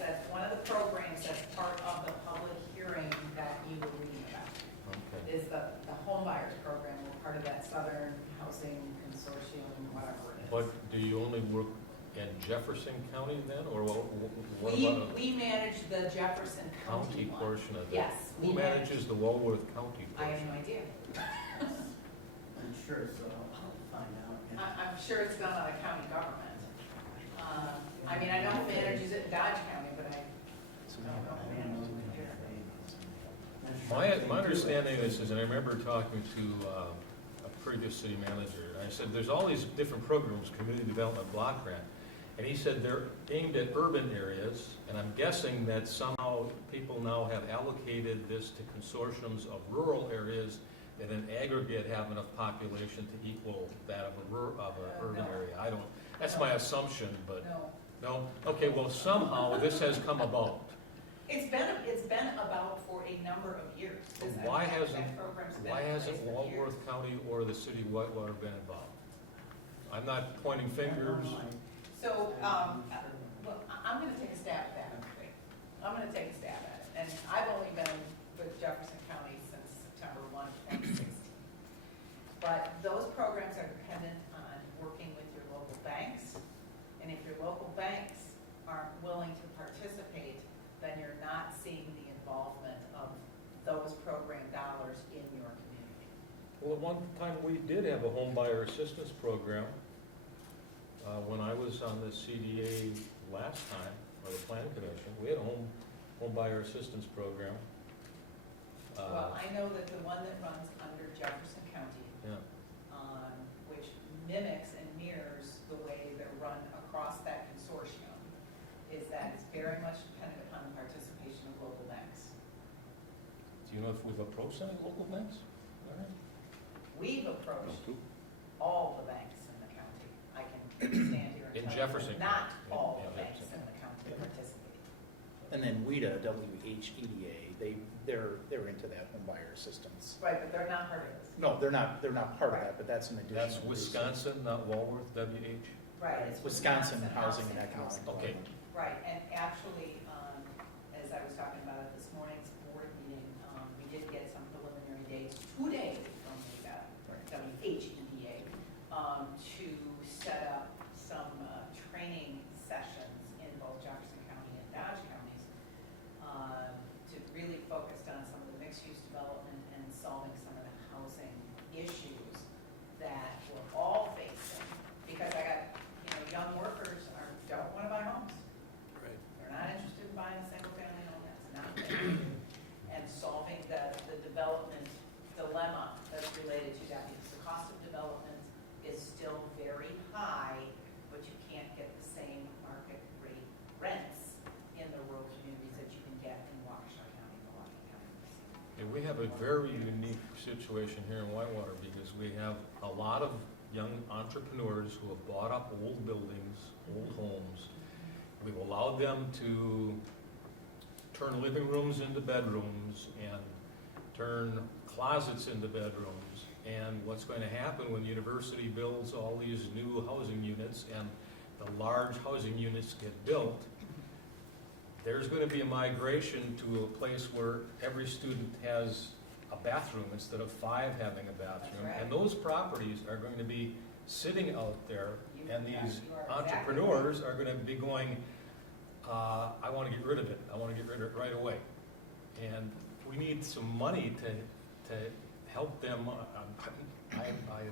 that's one of the programs that's part of the public hearing that you were reading about. Okay. Is the home buyers program. We're part of that Southern Housing Consortium, whatever it is. But do you only work in Jefferson County then, or what about We manage the Jefferson a County county one. portion of that? Yes. Who we manage- manages the Walworth County I have portion? no idea. I'm sure, so I'll find out. I'm sure it's done on a county government. I mean, I know who manages it in Dodge County, but I don't know who manages it here. My understanding is, and I remember talking to a previous city manager, and I said, there's all these different programs, community development block grant, and he said they're aimed at urban areas, and I'm guessing that somehow people now have allocated this to consortiums of rural areas that in aggregate have enough population to equal that of an urban No. area. I don't, that's my assumption, but, No. no? Okay, well, somehow this has come about. It's been about for a number of years. Why That hasn't program's been in Hasn't place for years. Walworth County or the city of Whitewater been involved? I'm not pointing fingers. So, look, I'm gonna take a stab at that. I'm gonna take a stab at it. And I've only been with Jefferson County since September 1, 2016. But those programs are dependent on working with your local banks. And if your local banks aren't willing to participate, then you're not seeing the involvement of those program dollars in your community. Well, at one time, we did have a home buyer assistance program. When I was on the CDA last time, or the planning commission, we had a home buyer assistance program. Well, I know that the one that runs under Jefferson County, Yeah, which mimics and mirrors the way they're run across that consortium, is that it's very much dependent upon the participation of local banks. do you know if we've approached any local banks? All right. We've approached all the banks in the county. I can stand here and In tell you Jefferson that not County. all In the banks Jefferson. in the county participate. And then WHEDA, WHEDA, they're into that home buyer assistance. Right, but they're not part of this. No, they're not part of that, but that's an additional. That's Wisconsin, not Walworth, WH? Right, it's Wisconsin Housing and Economic Okay. Development. Right, and actually, as I was talking about at this morning's board meeting, we did get some preliminary dates today from the WHEDA to set up some training sessions in both Jefferson County and Dodge counties to really focus on some of the mixed-use development and solving some of the housing issues that we're all facing. Because I got, young workers don't want to buy homes. Right. They're not interested in buying a single-family home, that's not what they do. And solving the development dilemma that's related to that, because the cost of development is still very high, but you can't get the same market rate rents in the rural communities that you can get in Waukesha County, Milwaukee County. Yeah, we have a very unique situation here in Whitewater because we have a lot of young entrepreneurs who have bought up old buildings, old homes. We've allowed them to turn living rooms into bedrooms and turn closets into bedrooms. And what's going to happen when the university builds all these new housing units and the large housing units get built, there's gonna be a migration to a place where every student has a bathroom instead of 5 having a bathroom. That's right. And those properties are going to be sitting out there, and these You are exactly entrepreneurs are gonna be going, I wanna get rid of it, I wanna get rid of it right away. And we need some money to help them. I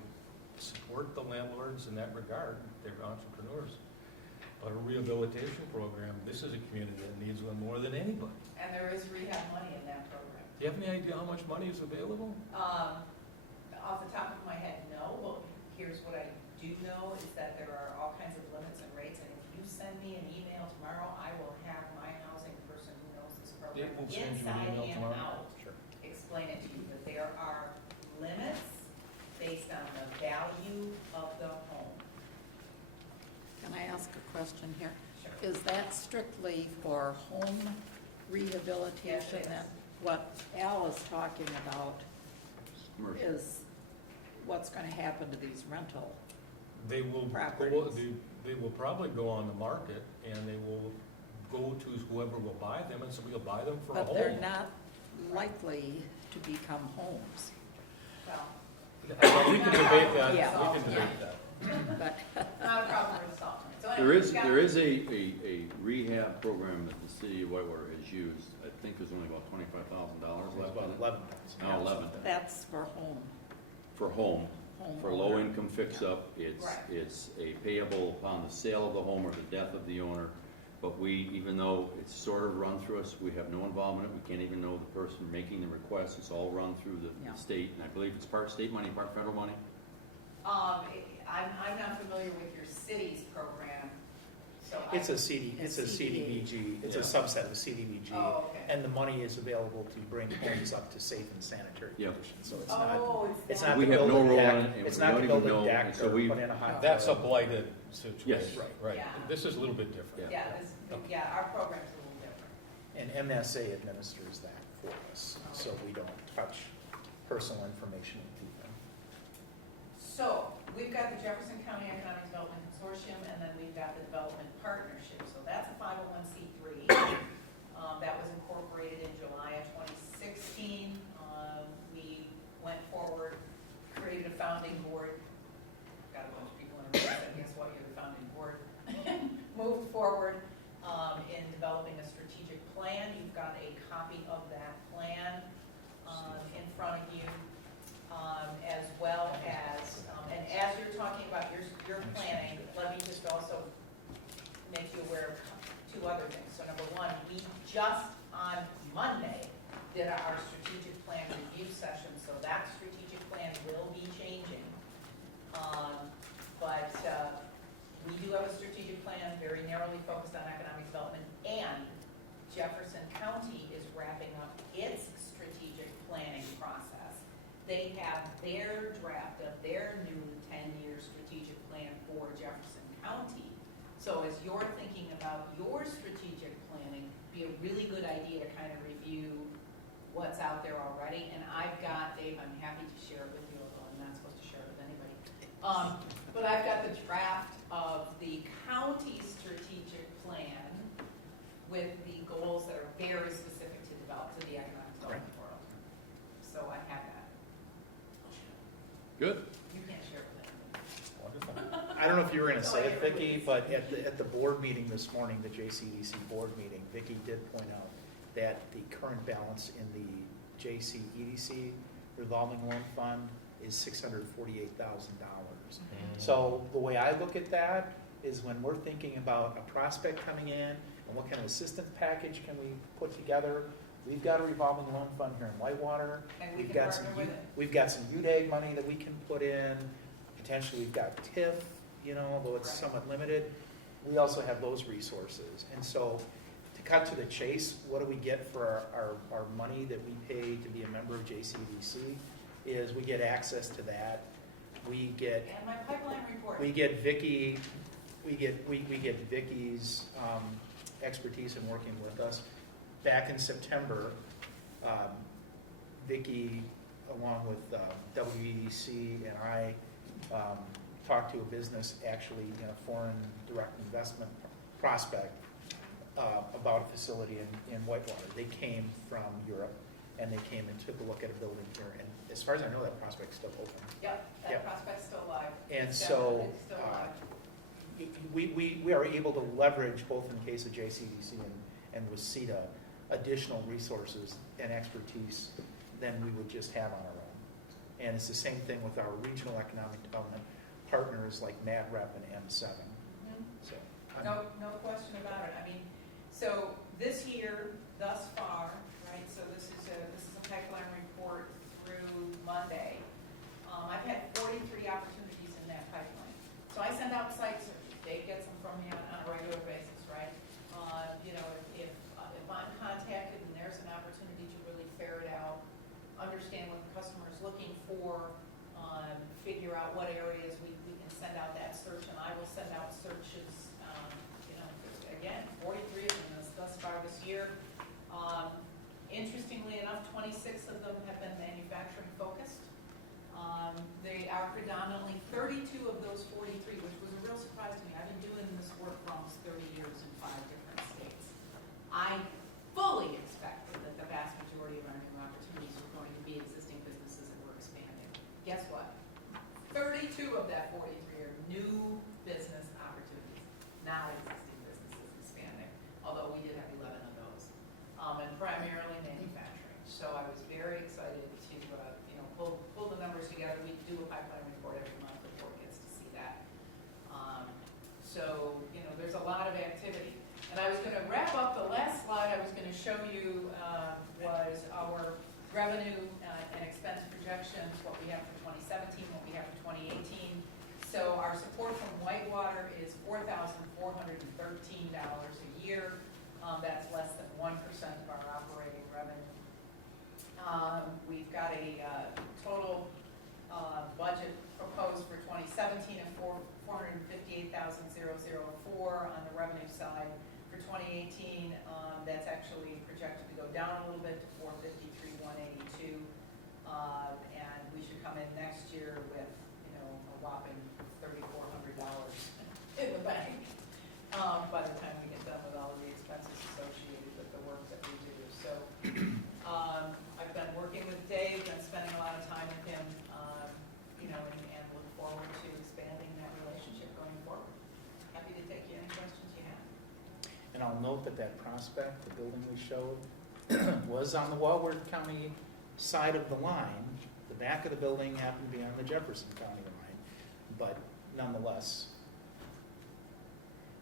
support the landlords in that regard, they're entrepreneurs. But a rehabilitation program, this is a community that needs one more than anybody. And there is rehab money in that program. Do you have any idea how much money is available? Off the top of my head, no, but here's what I do know is that there are all kinds of limits and rates, and if you send me an email tomorrow, I will have my housing person who knows this program We'll send you an inside email and tomorrow. out, Sure. explain it to you, that there are limits based on the value of the home. Can I ask a question here? Sure. Is that strictly for home rehabilitation? Yes, it is. That what Al is talking about Commercial. is what's gonna happen to these rental? They will, Properties. they will probably go on the market, and they will go to whoever will buy them, and somebody will buy them for a home. But they're not likely to become homes. Well, Well, we can debate that, Yeah. we can debate that. But not a problem for the salt. So anyway, There is, we've got- there is a rehab program that the city of Whitewater has used. I think there's only about $25,000 It's left about in it. 11. Now 11. that's for home, For home, for homeowner. low-income fix-up, it's, Right. it's a payable upon the sale of the home or the death of the owner. But we, even though it's sort of run through us, we have no involvement, we can't even know the person making the request. It's all run through Yeah. the state, and I believe it's part state money, part federal money. I'm not familiar with your city's program, so I. It's a CDBG, it's a Yeah. subset of CDBG. Oh, okay. And the money is available to bring homes up to safe and sanitary Yeah. conditions, so it's not, Oh, it's that. not We to have build no a role in deck, it, and it's we not don't to build even a know, deck and so or we- put in a hot. That's a tub. blighted situation. Yes. Right, Yeah. this is a little bit different. Yeah. Yeah, our program's a little different. And MSA administers that for us, so we don't touch personal information of people. So, we've got the Jefferson County Economic Development Consortium, and then we've got the Development Partnership. So that's a 501c3. That was incorporated in July of 2016. We went forward, created a founding board. Got a bunch of people in a room that said, guess what, you're the founding board. Moved forward in developing a strategic plan. You've got a copy of that plan in front of you. As well as, and as you're talking about your planning, let me just also make you aware of 2 other things. So number 1, we just on Monday did our strategic plan review session, so that strategic plan will be changing. But we do have a strategic plan very narrowly focused on economic development, and Jefferson County is wrapping up its strategic planning process. They have their draft of their new 10-year strategic plan for Jefferson County. So as you're thinking about your strategic planning, be a really good idea to kind of review what's out there already. And I've got, Dave, I'm happy to share it with you, although I'm not supposed to share it with anybody. But I've got the draft of the county strategic plan with the goals that are very specific to develop, to the economic development world. So I have that. Good. You can't share it with anybody. Wonderful. I don't know if you were gonna No, say I it, never Vicki, would. but at the board meeting this morning, the JCDC board meeting, Vicki did point out that the current balance in the JCEDC revolving loan fund is $648,000. So the way I look at that is when we're thinking about a prospect coming in and what kind of assistance package can we put together, we've got a revolving loan fund here in Whitewater. And we We've can got some, partner with it. we've got some UDAG money that we can put in. Potentially, we've got TIF, although it's Right. somewhat limited. We also have those resources. And so, to cut to the chase, what do we get for our money that we pay to be a member of JCDC? Is we get access to that. We get And my pipeline report. we get Vicki, we get Vicki's expertise in working with us. Back in September, Vicki, along with WEDC and I, talked to a business actually in a foreign direct investment prospect about a facility in Whitewater. They came from Europe, and they came and took a look at a building here, and as far as I know, that prospect's still open. Yep, Yep. that prospect's still alive. And It's so, definitely still alive. we are able to leverage, both in the case of JCDC and with CETA, additional resources and expertise than we would just have on our own. And it's the same thing with our regional economic development partners like MadRep and M7. Mhm. So, No question about it. I mean, so this year, thus far, right, so this is a pipeline report through Monday. I've had 43 opportunities in that pipeline. So I send out site searches. Dave gets them from me on a regular basis, right? You know, if I'm contacted and there's an opportunity to really ferret out, understand what the customer is looking for, figure out what areas we can send out that search, and I will send out searches, you know, again, 43 of them thus far this year. Interestingly enough, 26 of them have been manufacturing focused. They are predominantly 32 of those 43, which was a real surprise to me. I've been doing this work for almost 30 years in 5 different states. I fully expected that the vast majority of our new opportunities were going to be existing businesses that were expanding. Guess what? 32 of that 43 are new business opportunities, not existing businesses expanding, although we did have 11 of those, and primarily manufacturing. So I was very excited to, you know, pull the numbers together. We do a pipeline report every month. The board gets to see that. So, you know, there's a lot of activity. And I was going to wrap up, the last slide I was going to show you was our revenue and expense projections, what we have for 2017, what we have for 2018. So our support from Whitewater is $4,413 a year. That's less than 1% of our operating revenue. We've got a total budget proposed for 2017 of $458,004 on the revenue side. For 2018, that's actually projected to go down a little bit to $453,182, and we should come in next year with, you know, a whopping $3,400 in the bank by the time we get done with all of the expenses associated with the work that we do. So I've been working with Dave, been spending a lot of time with him, you know, and look forward to expanding that relationship going forward. Happy to take any questions you have. and I'll note that prospect, the building we showed, was on the Walworth County side of the line. The back of the building happened to be on the Jefferson County line, but nonetheless,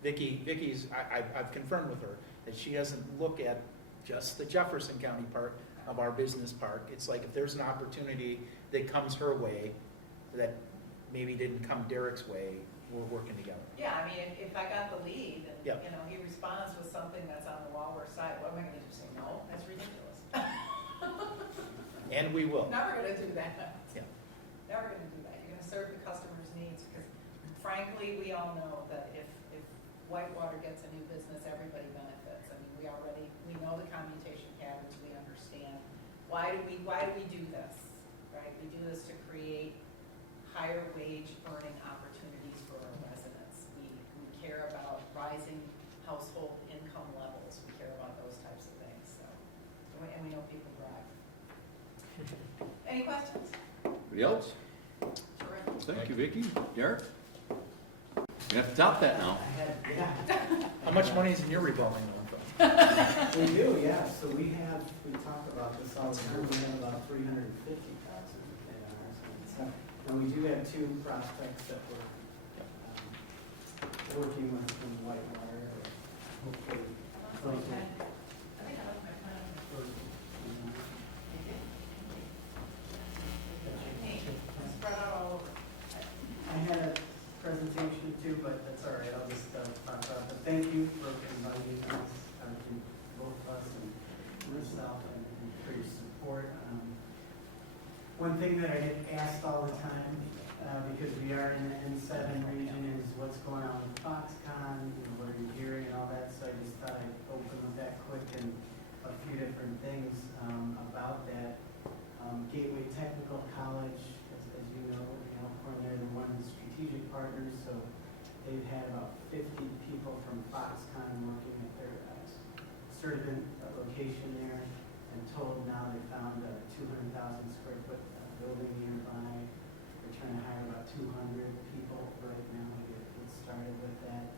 Vicky's, I've confirmed with her that she doesn't look at just the Jefferson County part of our business park. It's like if there's an opportunity that comes her way that maybe didn't come Derek's way, we're working together. Yeah, I mean, if I got the lead and, Yep. you know, he responds with something that's on the Walworth side, what am I gonna do, say no? That's ridiculous. And we will. Never gonna do that. Yeah. Never gonna do that. You're gonna serve the customer's needs, because frankly, we all know that if Whitewater gets a new business, everybody benefits. I mean, we know the commutation patterns, we understand. Why do we do this, right? We do this to create higher wage earning opportunities for our residents. We care about rising household income levels. We care about those types of things, so, and we know people drive. Any questions? Anybody else? Terrific. Thank you, Vicki. Derek? You have to top that now. I had, yeah, How much money is in your revolving loan fund? we do, yeah, so we talk about this all the time, we have about 350,000 in ours. And we do have 2 prospects that we're working with from Whitewater, hopefully. Okay. I think I left my plan on the first. Spread out all over. I had a presentation too, but that's all right, I'll just talk about it. But thank you for inviting us, both of us and myself, and for your support. One thing that I get asked all the time, because we are in the N7 region, is what's going on with Foxconn, what are you hearing and all that, so I just thought I'd open with that quick and a few different things about that. Gateway Technical College, as you know, they're one of the strategic partners, so they've had about 50 people from Foxconn working at their Sturtevant location there, and told now they found a 200,000 square foot building nearby. They're trying to hire about 200 people right now to get started with that.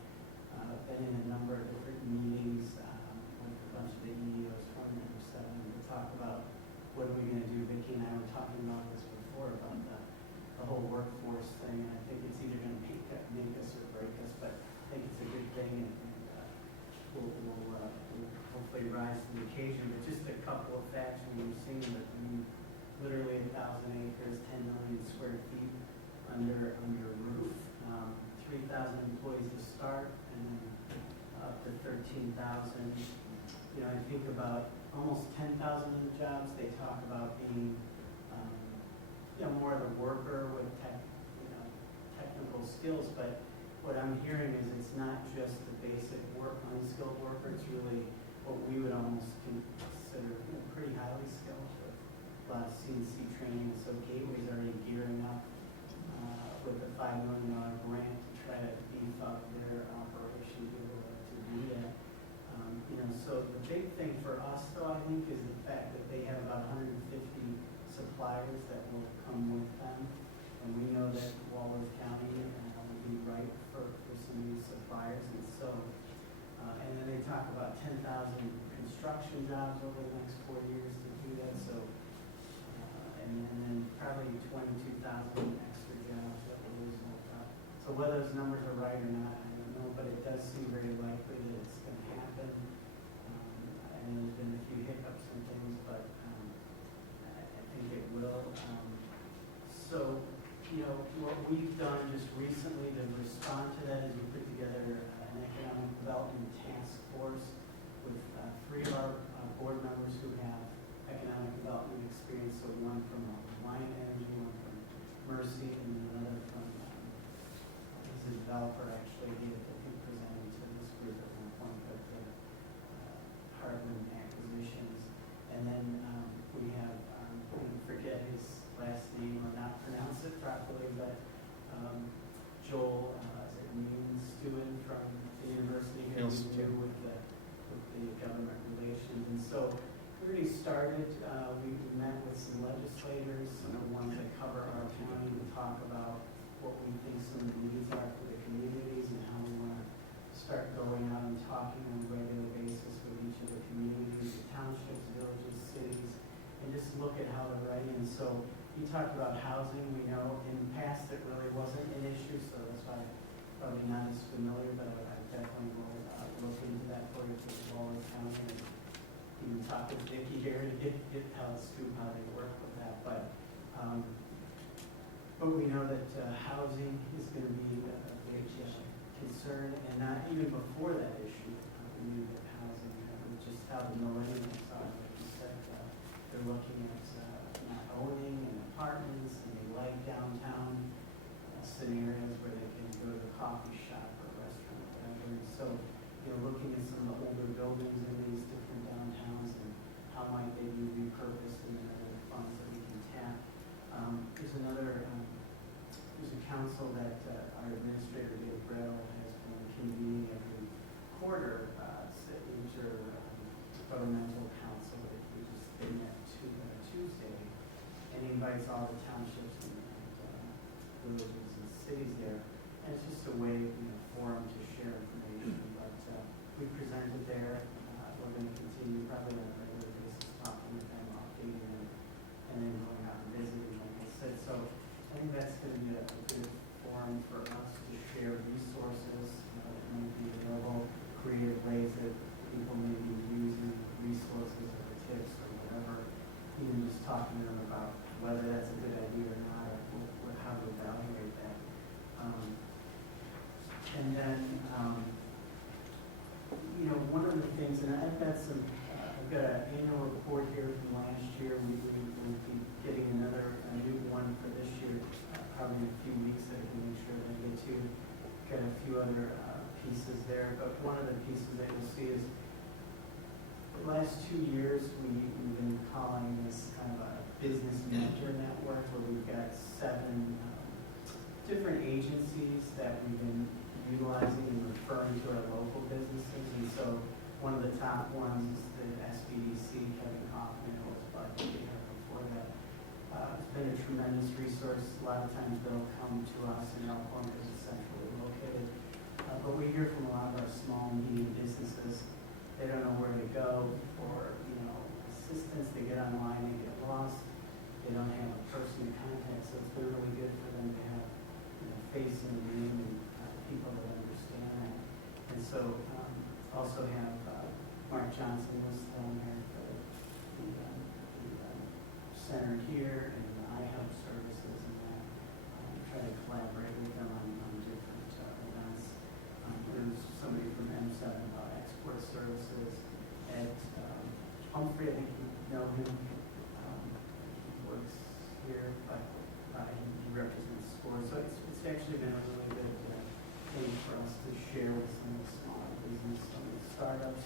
Been in a number of different meetings with a bunch of the EEOs from number 7 to talk about what are we going to do. Vicki and I were talking about this before about the whole workforce thing, and I think it's either going to make us or break us, but I think it's a good thing, and we'll hopefully rise to the occasion. But just a couple of facts when you've seen that, I mean, literally 1,000 acres, 10 million square feet under roof, 3,000 employees to start, and then up to 13,000. You know, I think about almost 10,000 of the jobs, they talk about being, more of a worker with technical skills, but what I'm hearing is it's not just the basic unskilled worker, it's really what we would almost consider pretty highly skilled with a lot of CNC training. So Gateway's already gearing up with a $5 million grant to try to beef up their operation to be able to do that. So the big thing for us, though, I think, is the fact that they have about 150 suppliers that will come with them. And we know that Walworth County will be ripe for some of these suppliers. And so, and then they talk about 10,000 construction jobs over the next 4 years to do that. So, and then probably 22,000 extra jobs that will result up. So whether those numbers are right or not, I don't know, but it does seem very likely that it's going to happen. And there's been a few hiccups and things, but I think it will. So, what we've done just recently to respond to that is we put together an economic development task force with 3 of our board members who have economic development experience. So one from Lion Energy, one from Mercy, and another from, he's a developer actually, he presented to this group at one point, but Heartland Acquisitions. And then we have, forget his last name or not pronounce it properly, but Joel Stewin from the university here who's new with the government relations. And so we already started, we met with some legislators, some of the ones that cover our county, to talk about what we think some of the needs are for the communities and how we want to start going out and talking on a regular basis with each of the communities, the townships, villages, cities, and just look at how they're writing. And so you talked about housing. We know in the past it really wasn't an issue, so that's why I'm probably not as familiar, but I definitely will look into that for you for Walworth County, and even talk with Vicki here to get how they work with that. But we know that housing is going to be a big concern, and not even before that issue, we knew that housing, just how the millennials are, like you said, they're looking at not owning and apartments, and they like downtown scenarios where they can go to a coffee shop or a restaurant or whatever. And so, looking at some of the older buildings in these different downtowns and how might they be repurposed and other funds that we can tap. There's a council that our administrator, Dave Brettel, has been convening every quarter, major governmental council that we just did that Tuesday, and he invites all the townships and villages and cities there. And it's just a way, for them to share information. But we presented there. We're going to continue probably on a regular basis talking with them, updating them, and then going out and visiting, like I said. So I think that's going to be a good forum for us to share resources that might be available, creative ways that people may be using resources or tips or whatever, even just talking to them about whether that's a good idea or not, or how to evaluate that. And then, one of the things, and I've got an annual report here from last year. We will be getting a new one for this year, probably in a few weeks that I can make sure that I get to. Got a few other pieces there, but one of the pieces that you'll see is the last 2 years we've been calling this kind of a business mentor network, where we've got 7 different agencies that we've been utilizing and referring to our local businesses. And so One of the top ones is the SBDC, Kevin Kaufman, who was part of the before that. It's been a tremendous resource. A lot of times they'll come to us in Elkhorn because it's centrally located. But we hear from a lot of our small and medium businesses. They don't know where to go for, assistance. They get online and get lost. They don't have a person to contact, so it's been really good for them to have face and name and people that understand that. And so also have Mark Johnson was down there for the center here and the iHelp services and that. Try to collaborate with them on different events. There's somebody from M7 about export services at Humphrey, I think you know him. He works here, but he represents sports. So it's actually been a really good thing for us to share with some of the smaller business, some of the startups.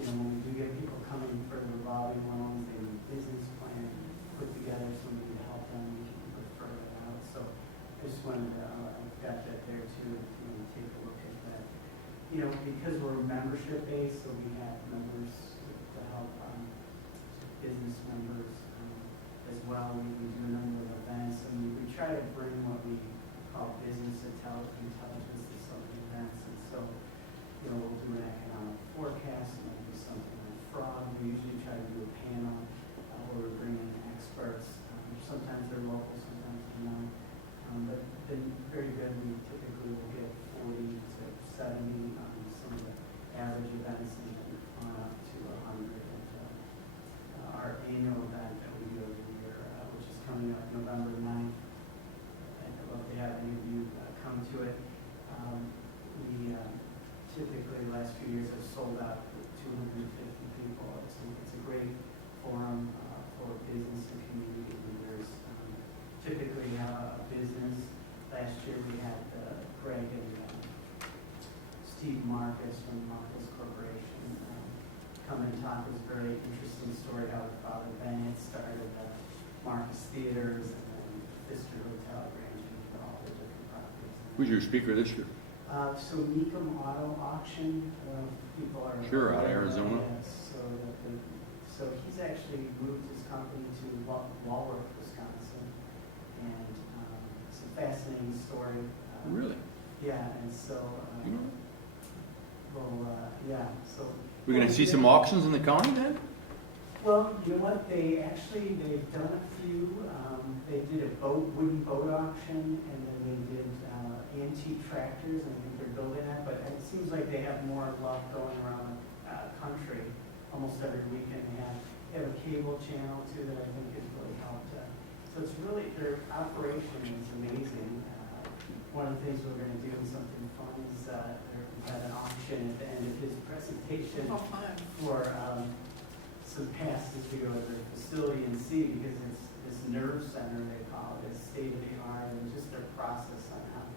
When we do get people coming for revolving loans, they need a business plan, put together somebody to help them, we can refer it out. So I just wanted to, I've got that there too, if you want to take a look at that. Because we're membership based, so we have members to help business members as well. We do a number of events, and we try to bring what we call business intelligence to some of the events. And so, we'll do an economic forecast, and maybe something on fraud. We usually try to do a panel where we bring in experts. Sometimes they're local, sometimes they're not. But been very good. We typically will get 40 to 70 on some of the average events, and then on up to 100 at our annual event that we do every year, which is coming up November 9th. I'd love to have any of you come to it. We typically, the last few years, have sold out with 250 people. It's a great forum for business and community leaders. Typically have a business. Last year we had Greg and Steve Marcus from Marcus Corporation come and talk. It was a very interesting story how their father Bennett started Marcus Theaters and then Pfister Hotel, Grand Junction, all the different properties. Who's your speaker this year? So Meekum Auto Auction, people are Sure, out of Arizona. So he's actually moved his company to Walworth, Wisconsin, and it's a fascinating story. Really? Yeah, and so so We're going to see some auctions in the county then? well, you know what? They've done a few. They did a wooden boat auction, and then they did antique tractors, and I think they're building that. But it seems like they have more luck going around the country almost every weekend. They have a cable channel too that I think has really helped. So it's really, their operation is amazing. One of the things we're going to do, something fun, is we had an auction at the end of his presentation for some passes to go to their facility and see, because it's this nerve center, they call it, is state of the art, and just their process on how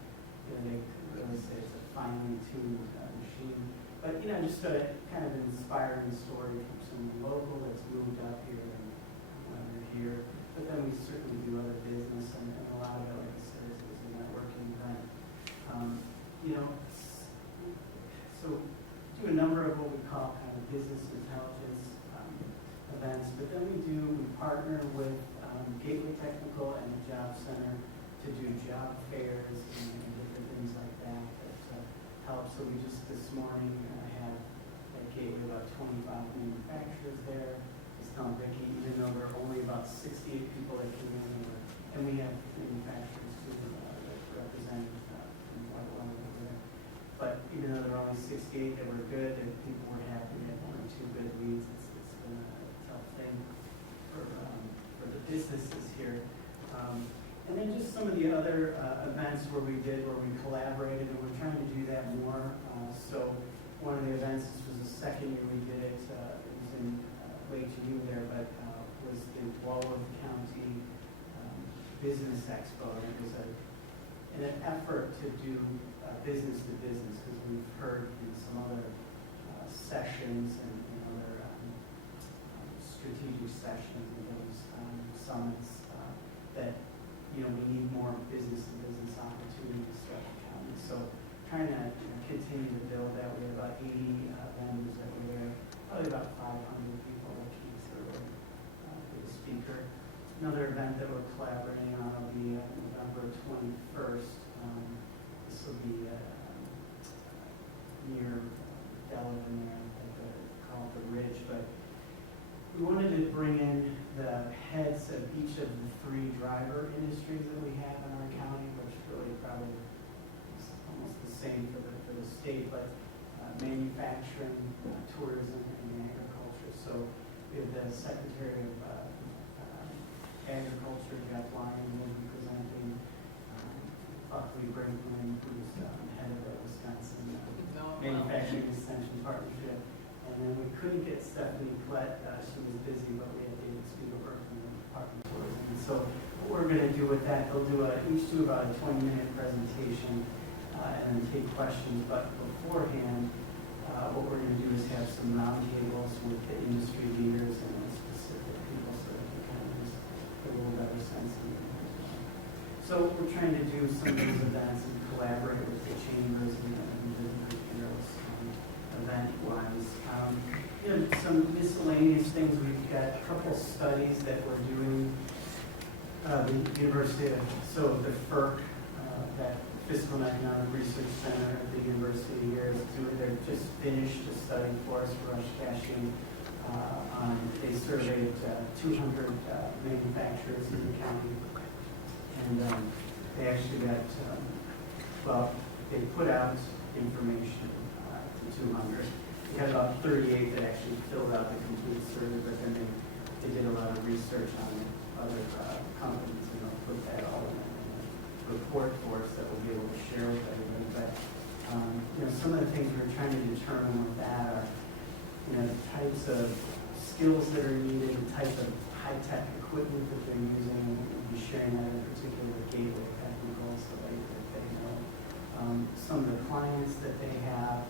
they really say it's a finely tuned machine. But just a kind of inspiring story from some local that's moved up here and they're here. But then we certainly do other business, and a lot of it, like I said, is a networking event. So do a number of what we call kind of business intelligence events, but then we partner with Gateway Technical and the Job Center to do job fairs and different things like that help. So we just this morning had at Gateway about 25 manufacturers there. Just telling Vicki, even though there are only about 68 people that came in, and we have manufacturers too that represent from Whitewater over there. But even though there are only 68 that were good, and people were happy, we had one or two good leads. It's been a tough thing for the businesses here. And then just some of the other events where we collaborated, and we're trying to do that more. So one of the events, this was the second year we did it, it was in late June there, but was the Walworth County Business Expo. And it was an effort to do business to business, because we've heard in some other sessions and other strategic sessions and those summits that we need more business to business opportunities throughout the county. So trying to continue to build that. We have about 80 vendors that were there, probably about 500 people that came through for the speaker. Another event that we're collaborating on will be November 21st. This will be near Delaware there, called the Ridge, but we wanted to bring in the heads of each of the 3 driver industries that we have in our county, which really probably is almost the same for the state, but manufacturing, tourism, and agriculture. So we have the Secretary of Agriculture, Jeff Lyon, will be presenting. Buckley Brinkman, who's head of the Wisconsin Manufacturing Extension Partnership. And then we couldn't get Stephanie Klett, she was busy, but we had David Spiegelberg from the Department of Tourism. And so what we're going to do with that, they'll each do about a 20-minute presentation and then take questions. But beforehand, what we're going to do is have some roundtables with the industry leaders and specific people so that we kind of just get a little better sense of it. So we're trying to do some of those events and collaborate with the chambers and visitors bureaus event-wise. Some miscellaneous things. We've got a couple studies that we're doing. The University of, the FERC, that Fiscal and Economic Research Center at the university here is doing, they're just finished a study for us for Rush Cashew. They surveyed 200 manufacturers in the county. And they actually got, they put out information to 200. We had about 38 that actually filled out the complete survey, but then they did a lot of research on other companies, put that all in a report for us that we'll be able to share with everybody. But, some of the things we're trying to determine with that are, the types of skills that are needed, the type of high-tech equipment that they're using. We'll be sharing that in particular with Gateway Technical, so that they know some of the clients that they have,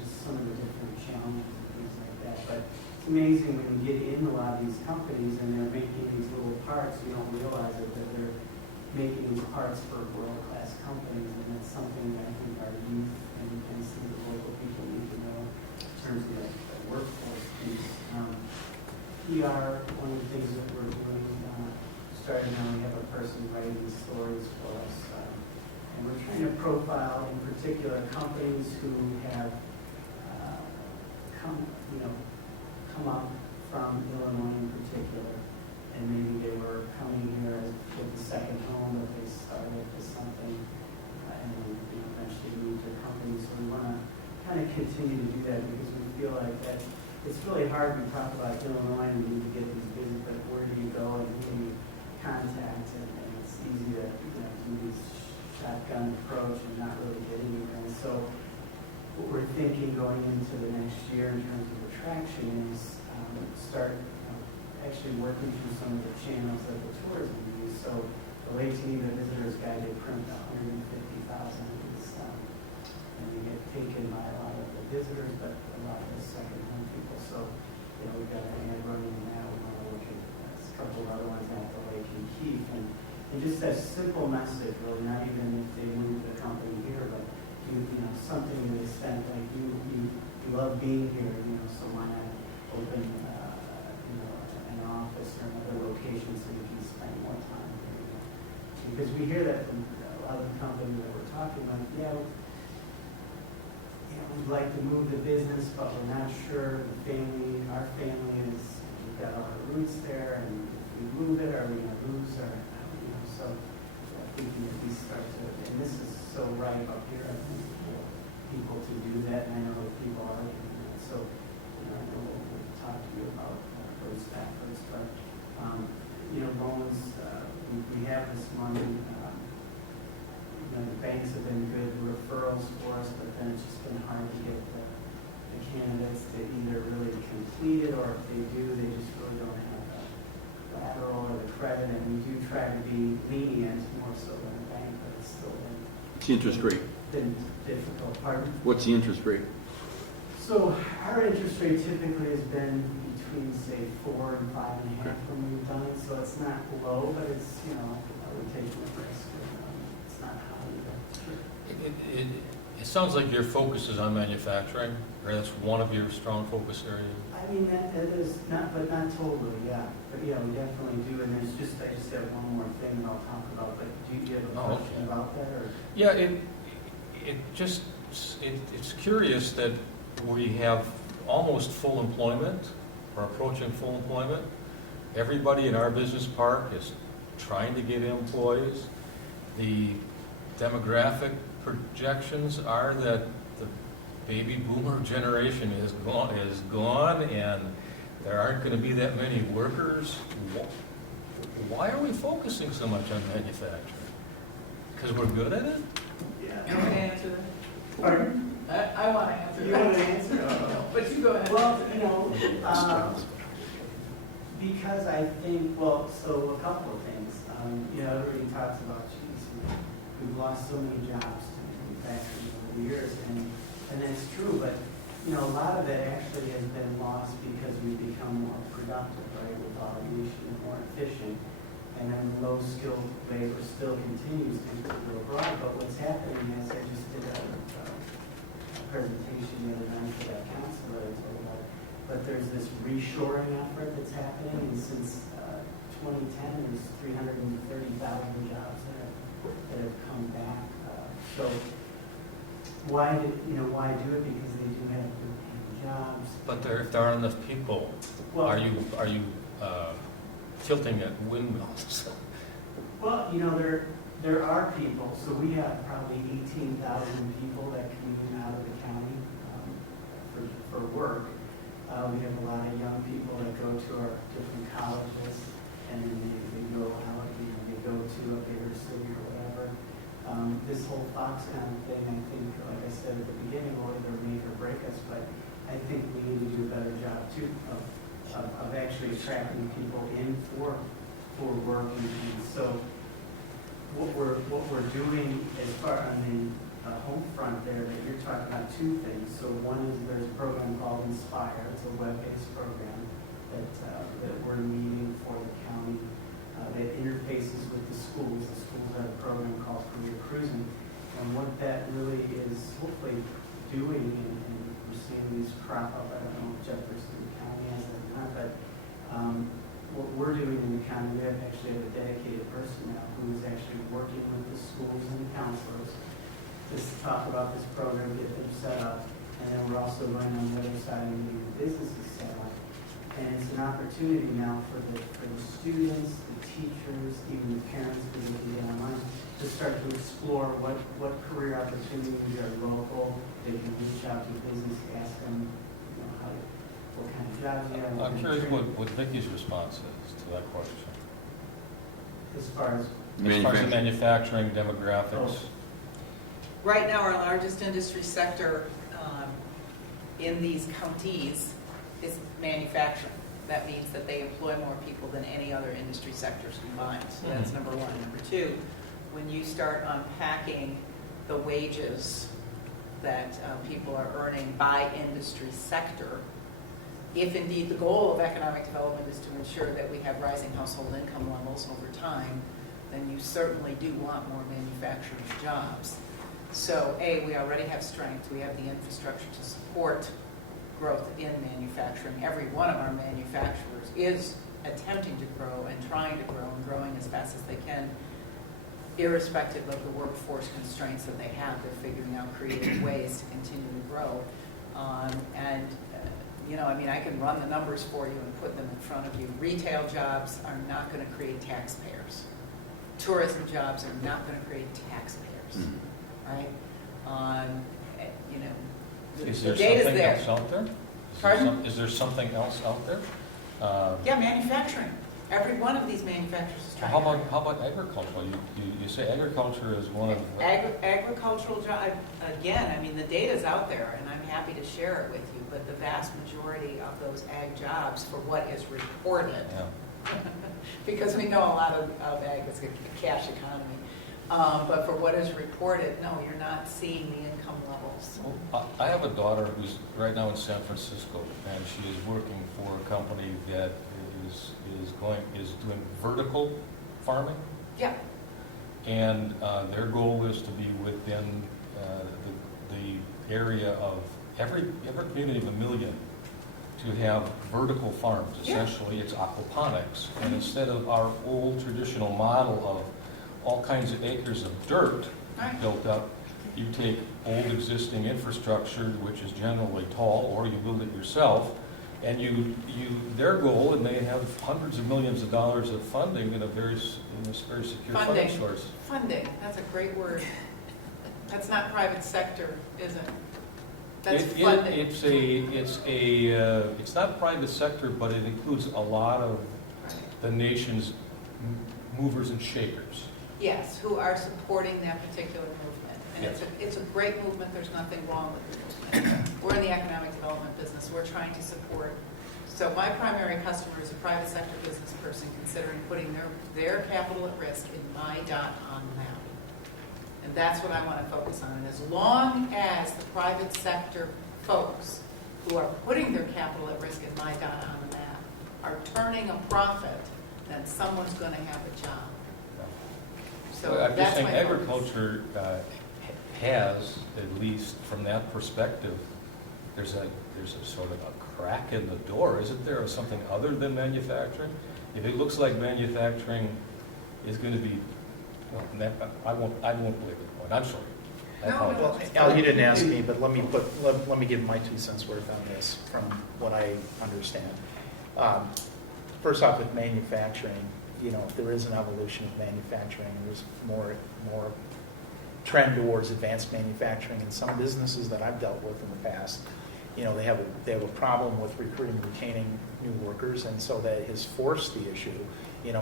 just some of the different challenges and things like that. But it's amazing when you get in a lot of these companies and they're making these little parts, you don't realize it, that they're making these parts for world-class companies, and that's something that I think our youth and some of the local people need to know in terms of the workforce piece. PR, one of the things that we're doing, starting now, we have a person writing these stories for us. And we're trying to profile, in particular, companies who have come up from Illinois in particular. And maybe they were coming here with a second home, but they started with something and then eventually moved to companies. So we want to kind of continue to do that because we feel like that it's really hard when we talk about Illinois and we need to get these business, but where do you go and who do you contact? And it's easy to do this shotgun approach and not really get anywhere. And so what we're thinking going into the next year in terms of attraction is start actually working through some of the channels that the tourism use. So the Lake Geneva Visitors Guide, they print 150,000 of these, and they get taken by a lot of the visitors, but a lot of the second-home people. So, we've got an ad running in that. We want to look at a couple of other ones at the Lake and Keith, and just that simple message, really, not even if they move the company here, but something to the extent like you love being here, so why not open an office or another location so you can spend more time here. Because we hear that from a lot of the companies that we're talking about, we'd like to move the business, but we're not sure. Our family we've got all our roots there, and if we move it, are we going to lose our, so I think we start to, and this is so right up here, I think, for people to do that, and I know that people are doing that. So, I know we'll talk to you about those efforts, but, loans, we have this money. The banks have been good referrals for us, but then it's just been hard to get the candidates to either really complete it, or if they do, they just really don't have the collateral or the credit. And we do try to be lenient, more so than a bank, but it's still What's the interest rate? been difficult. Pardon? What's the interest rate? So our interest rate typically has been between, say, 4 and 5.5 when we've done it. So it's not low, but it's, we're taking a risk. It's not high either. It sounds like your focus is on manufacturing, or that's one of your strong focus areas. I mean, that is not, but not totally, yeah. But yeah, we definitely do, and I just have one more thing that I'll talk about, but do you have a Oh, question okay. about that, or? Yeah, it's curious that we have almost full employment, or approaching full employment. Everybody in our business park is trying to get employees. The demographic projections are that the baby boomer generation is gone, and there aren't going to be that many workers. Why are we focusing so much on manufacturing? Because we're good at it? Yeah. You want to answer that? Pardon? I want to answer that. You want to answer? No, but you go ahead. Well, because I think, well, so a couple of things. Everybody talks about, geez, we've lost so many jobs to manufacturing over the years, and that's true, but, a lot of it actually has been lost because we've become more productive, right, with automation and more efficient, and then low-skilled labor still continues to go abroad, but what's happening is, I just did a presentation the other night for that counselor I told about, but there's this reshoring effort that's happening, and since 2010, there's 330,000 jobs that have come back. So why do it? Because they do have good paying jobs. But if there aren't enough people, Well, are you tilting at windmills? Well, there are people. So we have probably 18,000 people that commute out of the county for work. We have a lot of young people that go to our different colleges, and then they go out, they go to a bigger city or whatever. This whole Foxconn thing, I think, like I said at the beginning, will either make or break us, but I think we need to do a better job too of actually attracting people in for work. And so what we're doing as far on the home front there, that you're talking about two things. So one is there's a program called Inspire. It's a web-based program that we're meeting for the county that interfaces with the schools. The schools have a program called Career Cruising. And what that really is hopefully doing, and we're seeing these crop up, I don't know if Jefferson County has it or not, but what we're doing in the county, we actually have a dedicated person now who is actually working with the schools and the counselors to talk about this program, get them set up, and then we're also going on the other side and getting the businesses set up. And it's an opportunity now for the students, the teachers, even the parents, because they can get online, to start to explore what career opportunities are local. They can reach out to business, ask them, what kind of jobs they have. I'm curious what Vicky's response is to that question. As far as, the manufacturing demographics. Right now, our largest industry sector in these counties is manufacturing. That means that they employ more people than any other industry sectors combined. So that's number one. Number two, when you start unpacking the wages that people are earning by industry sector, if indeed the goal of economic development is to ensure that we have rising household income levels over time, then you certainly do want more manufacturing jobs. So, A, we already have strength. We have the infrastructure to support growth in manufacturing. Every one of our manufacturers is attempting to grow and trying to grow and growing as fast as they can, irrespective of the workforce constraints that they have. They're figuring out creative ways to continue to grow. I can run the numbers for you and put them in front of you. Retail jobs are not going to create taxpayers. Tourism jobs are not going to create taxpayers, right? Is The there data's something there. else out there? Pardon? Is there something else out there? Yeah, manufacturing. Every one of these manufacturers is trying. How about agriculture? You say agriculture is one of the... Agricultural job, again, the data's out there, and I'm happy to share it with you, but the vast majority of those ag jobs, for what is reported, because we know a lot of ag is a cash economy, but for what is reported, no, you're not seeing the income levels. Well, I have a daughter who's right now in San Francisco, and she is working for a company that is doing vertical farming. Yeah. And their goal is to be within the area of every community of 1 million to have vertical farms. Yeah. Essentially, it's aquaponics. And instead of our old traditional model of all kinds of acres of dirt Right. built up, you take old existing infrastructure, which is generally tall, or you build it yourself, and their goal, and they have hundreds of millions of dollars of funding in this very secure funding Funding. source. Funding, that's a great word. That's not private sector, is it? That's funding. It's not private sector, but it includes a lot of the nation's movers and shakers. Yes, who are supporting that particular movement. And Yes. it's a great movement, there's nothing wrong with the movement. We're in the economic development business, we're trying to support. So my primary customer is a private sector business person considering putting their capital at risk in my dot on the map. And that's what I want to focus on. And as long as the private sector folks who are putting their capital at risk in my dot on the map are turning a profit, then someone's going to have a job. So Well, I'm just that's saying my focus. agriculture has, at least from that perspective, there's a sort of a crack in the door, isn't there, of something other than manufacturing? If it looks like manufacturing is going to be, well, I won't belabor the point, I'm sorry. I No, apologize. Well, Al, you didn't ask me, but let me give my 2 cents worth on this from what I understand. First off, with manufacturing, there is an evolution of manufacturing. There's more trend towards advanced manufacturing, and some businesses that I've dealt with in the past, they have a problem with recruiting and retaining new workers, and so that has forced the issue,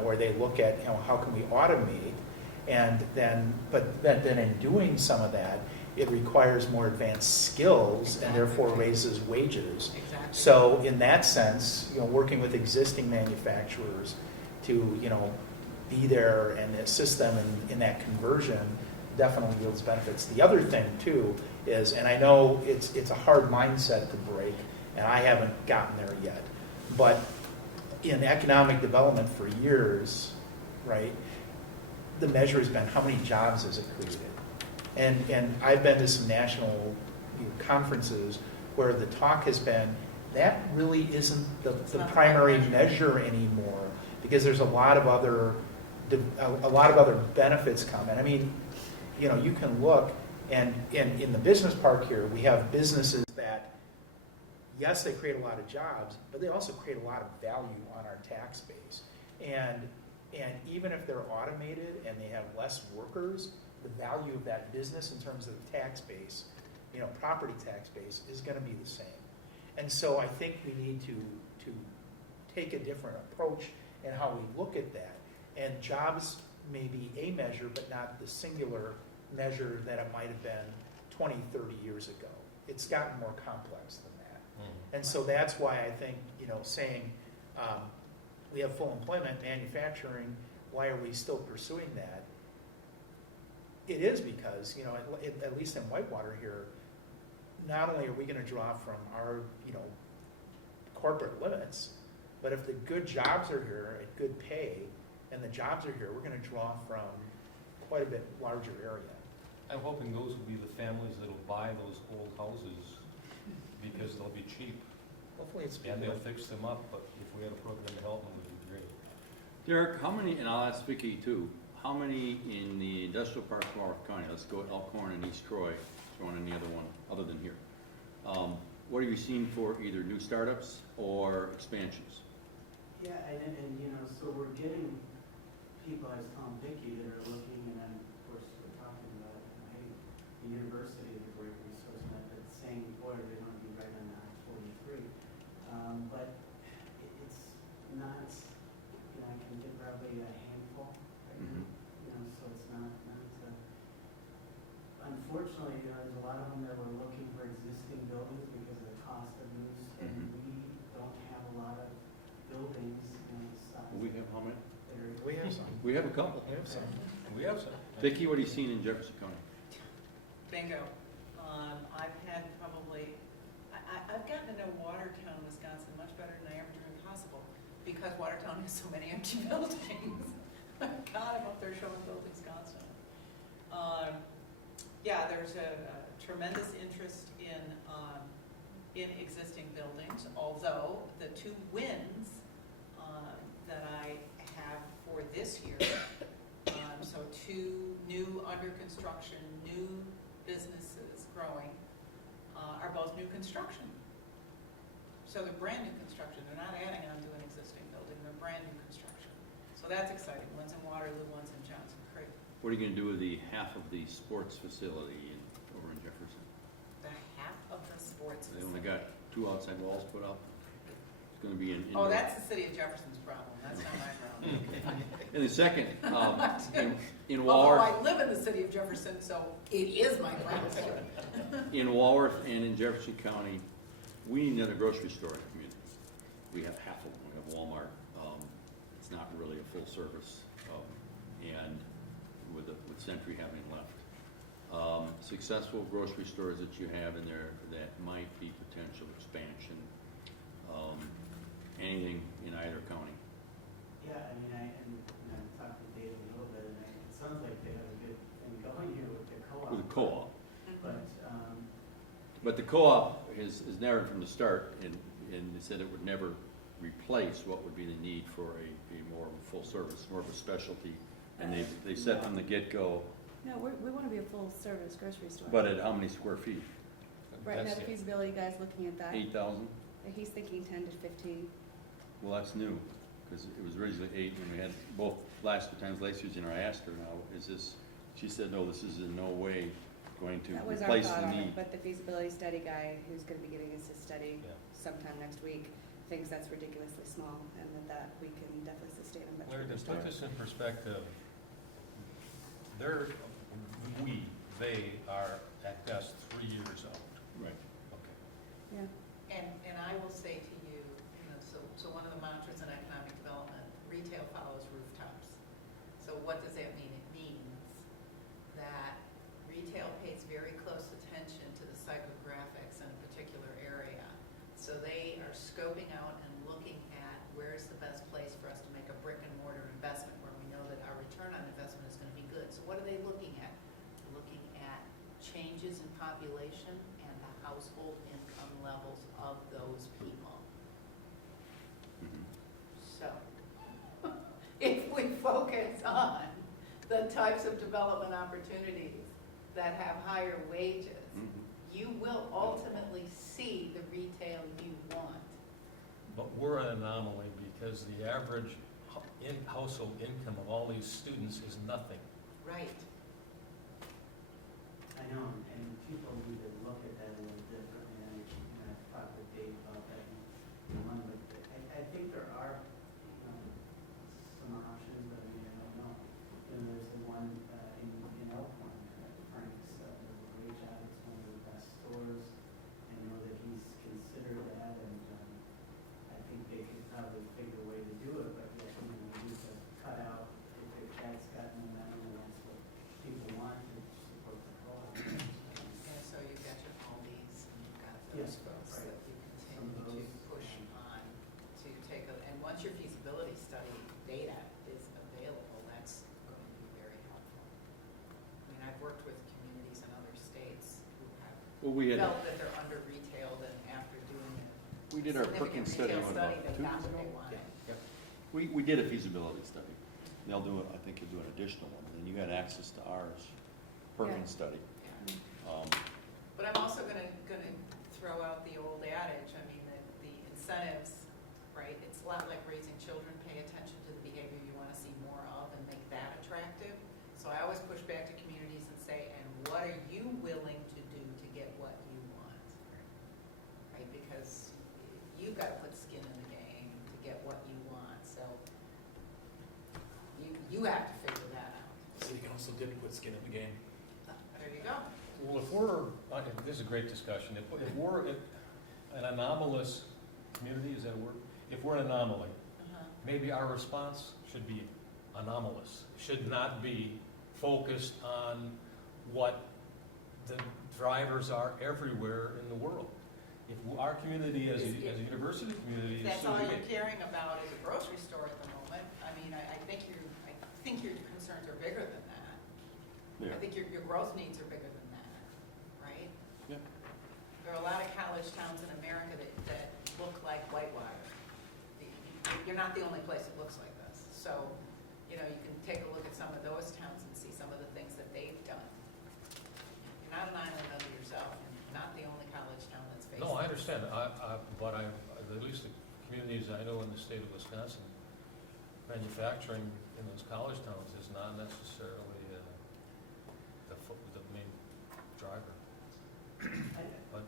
where they look at, how can we automate, but then in doing some of that, it requires more advanced skills and therefore raises wages. Exactly. So in that sense, working with existing manufacturers to, be there and assist them in that conversion definitely yields benefits. The other thing too is, and I know it's a hard mindset to break, and I haven't gotten there yet, but in economic development for years, right, the measure has been how many jobs has it created? And I've been to some national conferences where the talk has been, that really isn't the not the primary right measure anymore, because there's a lot of other benefits coming. I mean, you can look, and in the business park here, we have businesses that, yes, they create a lot of jobs, but they also create a lot of value on our tax base. And even if they're automated and they have less workers, the value of that business in terms of the tax base, property tax base, is going to be the same. And so I think we need to take a different approach in how we look at that. And jobs may be a measure, but not the singular measure that it might have been 20, 30 years ago. It's gotten more complex than that. Mm-hmm. And so that's why I think, saying we have full employment, manufacturing, why are we still pursuing that? It is because, at least in Whitewater here, not only are we going to draw from our, corporate limits, but if the good jobs are here at good pay and the jobs are here, we're going to draw from quite a bit larger area. I'm hoping those will be the families that'll buy those old houses because they'll be cheap. Hopefully it's. And they'll fix them up, but if we had a program to help them, it would be great. Derek, how many, and I'll ask Vicki too, how many in the industrial park of Walworth County, let's go at Elkhorn and East Troy, throw in any other one other than here. What have you seen for either new startups or expansions? Yeah, and so we're getting people, I was telling Vicki, that are looking, and then, of course, we're talking about, hey, the university is a great resource, and that's saying, boy, they want to be right on I-43. But it's not, I can get probably a handful right now, so it's not, unfortunately, there's a lot of them that were looking for existing buildings because of the cost of use, and we don't have a lot of buildings in the size. We have how many? We have some. We have a couple. We have some. We have some. Vicki, what have you seen in Jefferson County? Bingo. I've had probably, I've gotten to know Watertown, Wisconsin much better than I ever dreamed possible, because Watertown has so many empty buildings. God, I'm up there showing buildings constantly. Yeah, there's a tremendous interest in existing buildings, although the two wins that I have for this year, so two new under construction, new businesses growing, are both new construction. So they're brand new construction. They're not adding on to an existing building. They're brand new construction. So that's exciting. One's in Waterloo, one's in Johnson Creek. What are you gonna do with the half of the sports facility over in Jefferson? The half of the sports They facility. only got 2 outside walls put up. It's gonna be an Oh, indoor. that's the city of Jefferson's problem. That's not my problem. And the second, in Although Walworth, I live in the city of Jefferson, so it is my problem. in Walworth and in Jefferson County, we need another grocery store in the community. We have half of them. We have Walmart. It's not really a full service, and with Century having left. Successful grocery stores that you have in there that might be potential expansion. Anything in either county. Yeah, I mean, I talked to Dave a little bit, and it sounds like they have a good thing going here with the co-op. With the co-op. But, But the co-op has narrowed from the start and they said it would never replace what would be the need for a more full service, more of a specialty. And they said from the get-go, No, we want to be a full-service grocery store. but at how many square feet? Right now, That's the it. feasibility guy's looking at that. 8,000? He's thinking 10 to 15. Well, that's new, because it was originally 8 when we had both last 2 times last year's, and I asked her now, is this, she said, no, this is in no way going to That was our replace thought the on need. it, but the feasibility study guy, who's going to be giving us his study Yeah. sometime next week, thinks that's ridiculously small, and that we can definitely sustain a much Larry, bigger to store. put this in perspective, they are at best 3 years out. Right. Okay. Yeah. And I will say to you, so one of the mantras in economic development, retail follows rooftops. So what does that mean? It means that retail pays very close attention to the psychographics in a particular area. So they are scoping out and looking at where's the best place for us to make a brick and mortar investment where we know that our return on investment is going to be good. So what are they looking at? Looking at changes in population and the household income levels of those people. Mhm. So, if we focus on the types of development opportunities that have higher wages, Mhm. you will ultimately see the retail you want. But we're an anomaly because the average household income of all these students is nothing. Right. I know, and people need to look at that a little differently, and I've talked with Dave about that in one, but I think there are, some options, but I mean, I don't know. There's the one, in Elkhorn, Frank's, does a great job, it's one of the best stores. I know that he's considered that, and, I think they could probably figure a way to do it, but, we need to cut out, if that's got momentum, and that's what people want, to support the co-op. And so you've got your Aldi's, and you've got those Yes, folks right. that you Some of continue to those, push on to take a, and once your feasibility study data is available, that's going to be very helpful. I mean, I've worked with communities in other states who have Well, we had, felt that they're under-retailed, and after doing a we did our significant Perkins study, retail what, study, about they 2 got years what ago? they wanted. We did a feasibility study. They'll do it, I think you'll do an additional one, and you had access to ours, Perkins study. Yeah. Um, But I'm also gonna throw out the old adage, I mean, the incentives, right? It's a lot like raising children, pay attention to the behavior you wanna see more of and make that attractive. So I always push back to communities and say, and what are you willing to do to get what you want? Right, because you've gotta put skin in the game to get what you want, so you have to figure that out. City council did put skin in the game. There you go. Well, if we're, this is a great discussion, if we're an anomalous community, is that a word? If we're an anomaly, maybe our response should be anomalous, should not be focused on what the drivers are everywhere in the world. If our community as a university community is That's so all big. you're caring about is a grocery store at the moment. I mean, I think your concerns are bigger than that. Yeah. I think your growth needs are bigger than that. there are a lot of college towns in America that look like Whitewater. You're not the only place that looks like this. So, you know, you can take a look at some of those towns and see some of the things that they've done. You're not an island unto yourself. You're not the only college town that's facing No, I this. understand, but at least the communities I know in the state of Wisconsin, manufacturing in those college towns is not necessarily the main driver. But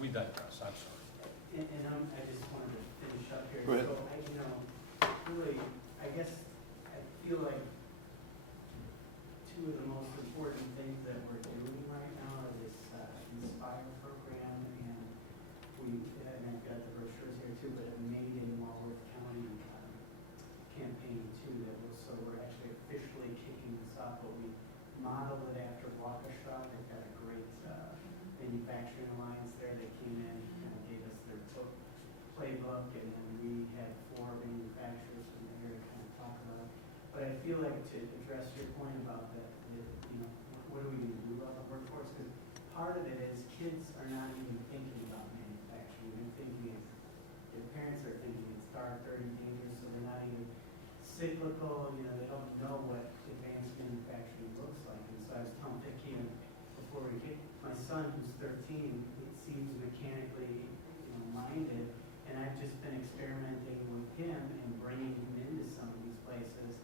we digress, I'm sorry. And I just wanted to finish up here. Go ahead. So really, I guess, I feel like two of the most important things that we're doing right now are this Inspire program, and I've got the brochures here too, but a Made in Walworth County campaign too, so we're actually officially kicking this off, but we modeled it after Waukesha. They've got a great manufacturing alliance there. They came in and gave us their playbook, and then we had 4 manufacturers from there to kind of talk about it. But I feel like, to address your point about that, what are we going to do about the workforce? Because part of it is kids are not even thinking about manufacturing. They're thinking, their parents are thinking it's dark, dirty, dangerous, so they're not even cyclical. They don't know what advanced manufacturing looks like. And so I was telling Vicki before we get my son, who's 13, it seems mechanically minded, and I've just been experimenting with him and bringing him into some of these places,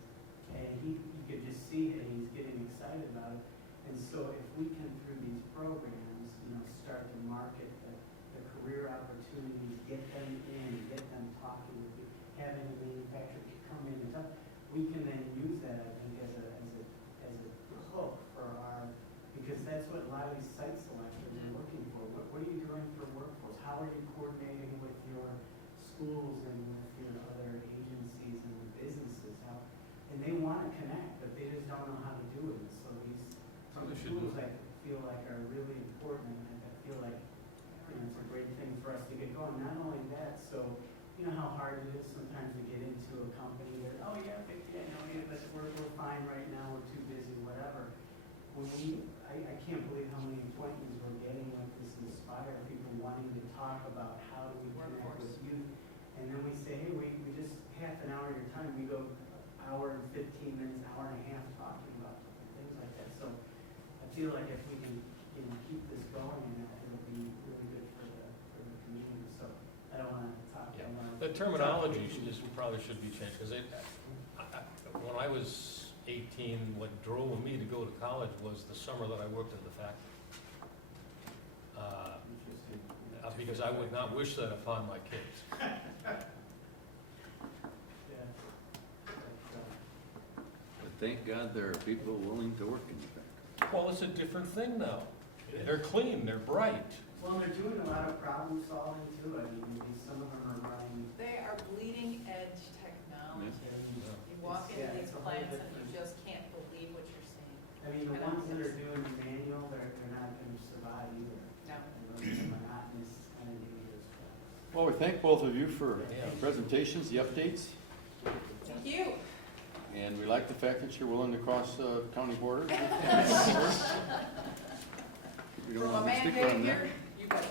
and you could just see that he's getting excited about it. And so if we can, through these programs, start to market the career opportunities, get them in, get them talking with you, having a manufacturer come in and talk, we can then use that, I think, as a hook for because that's what a lot of these site selectors are looking for. What are you doing for workforce? How are you coordinating with your schools and with your other agencies and businesses? And they want to connect, but they just don't know how to do it. So some tools I feel like are really important, and I feel like it's a great thing for us to get going. Not only that, so you know how hard it is sometimes to get into a company that, oh yeah, but we're fine right now, we're too busy, whatever. I can't believe how many appointments we're getting with this Inspire, people wanting to talk about how do we connect with youth. And then we say, hey, we just half an hour of your time, we go hour and 15 minutes, hour and a half talking about things like that. So I feel like if we can keep this going, it'll be really good for the community. So I don't want to talk a lot. The terminology probably should be changed, because when I was 18, what drove me to go to college was the summer that I worked in the factory. Because I would not wish that upon my kids. But thank God there are people willing to work in the factory. Well, it's a different thing now. They're clean, they're bright. Well, they're doing a lot of problem solving too. I mean, maybe some of them are running. They are bleeding edge technology. You walk into these it's a whole plants and different- you just can't believe what you're seeing. I mean, the ones that are doing manual, they're not going to survive either. No. Those are monotonous, kind of dangerous. Well, we thank both of you for Yeah. presentations, the updates, Thank you. and we like the fact that you're willing to cross county borders. We don't From a want to man stick named on that. here, you got it.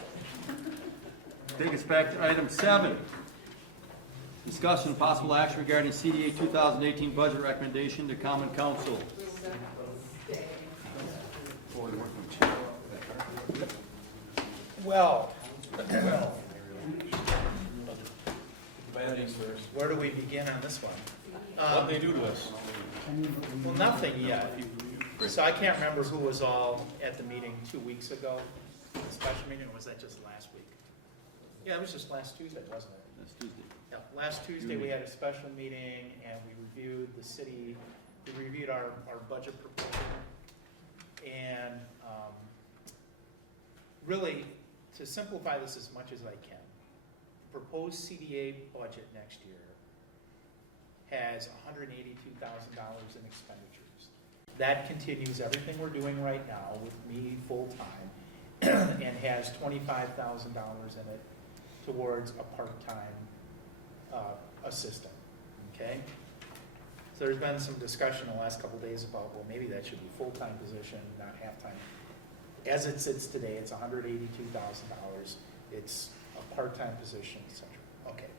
Take us back to item 7. Discussion and possible action regarding CDA 2018 budget recommendation to Common Council. Well, Bad news first. where do we begin on this one? What they do to us. Well, nothing yet. So I can't remember who was all at the meeting 2 weeks ago, the special meeting, or was that just last week? Yeah, it was just last Tuesday, wasn't it? That's Tuesday. Yeah, last Tuesday, we had a special meeting, and we reviewed our budget proposal. And really, to simplify this as much as I can, proposed CDA budget next year has $182,000 in expenditures. That continues everything we're doing right now with me full-time, and has $25,000 in it towards a part-time assistant, okay? So there's been some discussion the last couple of days about, well, maybe that should be full-time position, not half-time. as it sits today, it's $182,000. It's a part-time position, et cetera. Okay.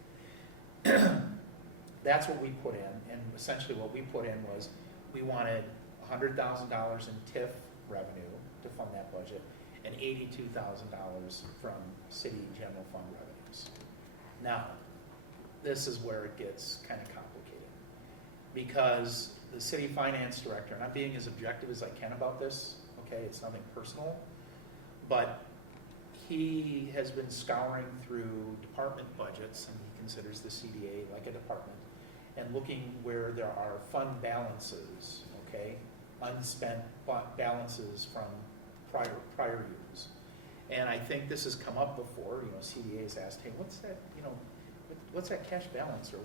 That's what we put in, and essentially what we put in was, we wanted $100,000 in TIF revenue to fund that budget, and $82,000 from city general fund revenues. Now, this is where it gets kind of complicated, because the city finance director, and I'm being as objective as I can about this, okay, it's nothing personal, but he has been scouring through department budgets, and he considers the CDA like a department, and looking where there are fund balances, okay, unspent balances from prior years. And I think this has come up before, CDA has asked, hey, what's that, what's that cash balance, or,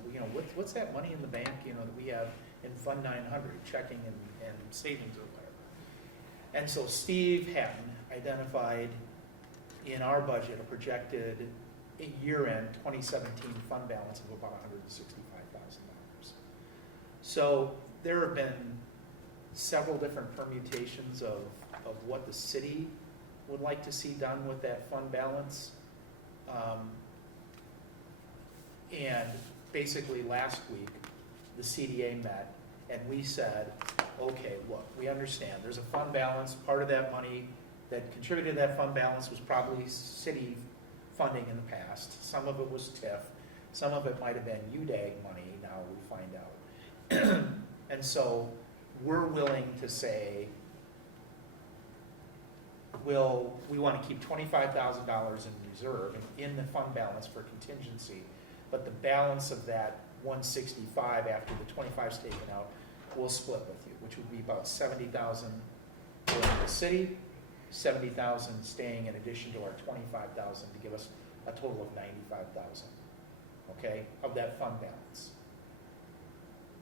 what's that money in the bank, that we have in Fund 900, checking and savings or whatever. And so Steve Hatton identified in our budget a projected year-end 2017 fund balance of about $165,000. So there have been several different permutations of what the city would like to see done with that fund balance. And basically last week, the CDA met and we said, okay, look, we understand there's a fund balance. Part of that money that contributed to that fund balance was probably city funding in the past. Some of it was TIF. Some of it might have been UDAG money, now we find out. And so we're willing to say, we want to keep $25,000 in reserve in the fund balance for contingency, but the balance of that 165 after the 25's taken out, we'll split with you, which would be about 70,000 for the city, 70,000 staying in addition to our 25,000 to give us a total of 95,000, okay, of that fund balance.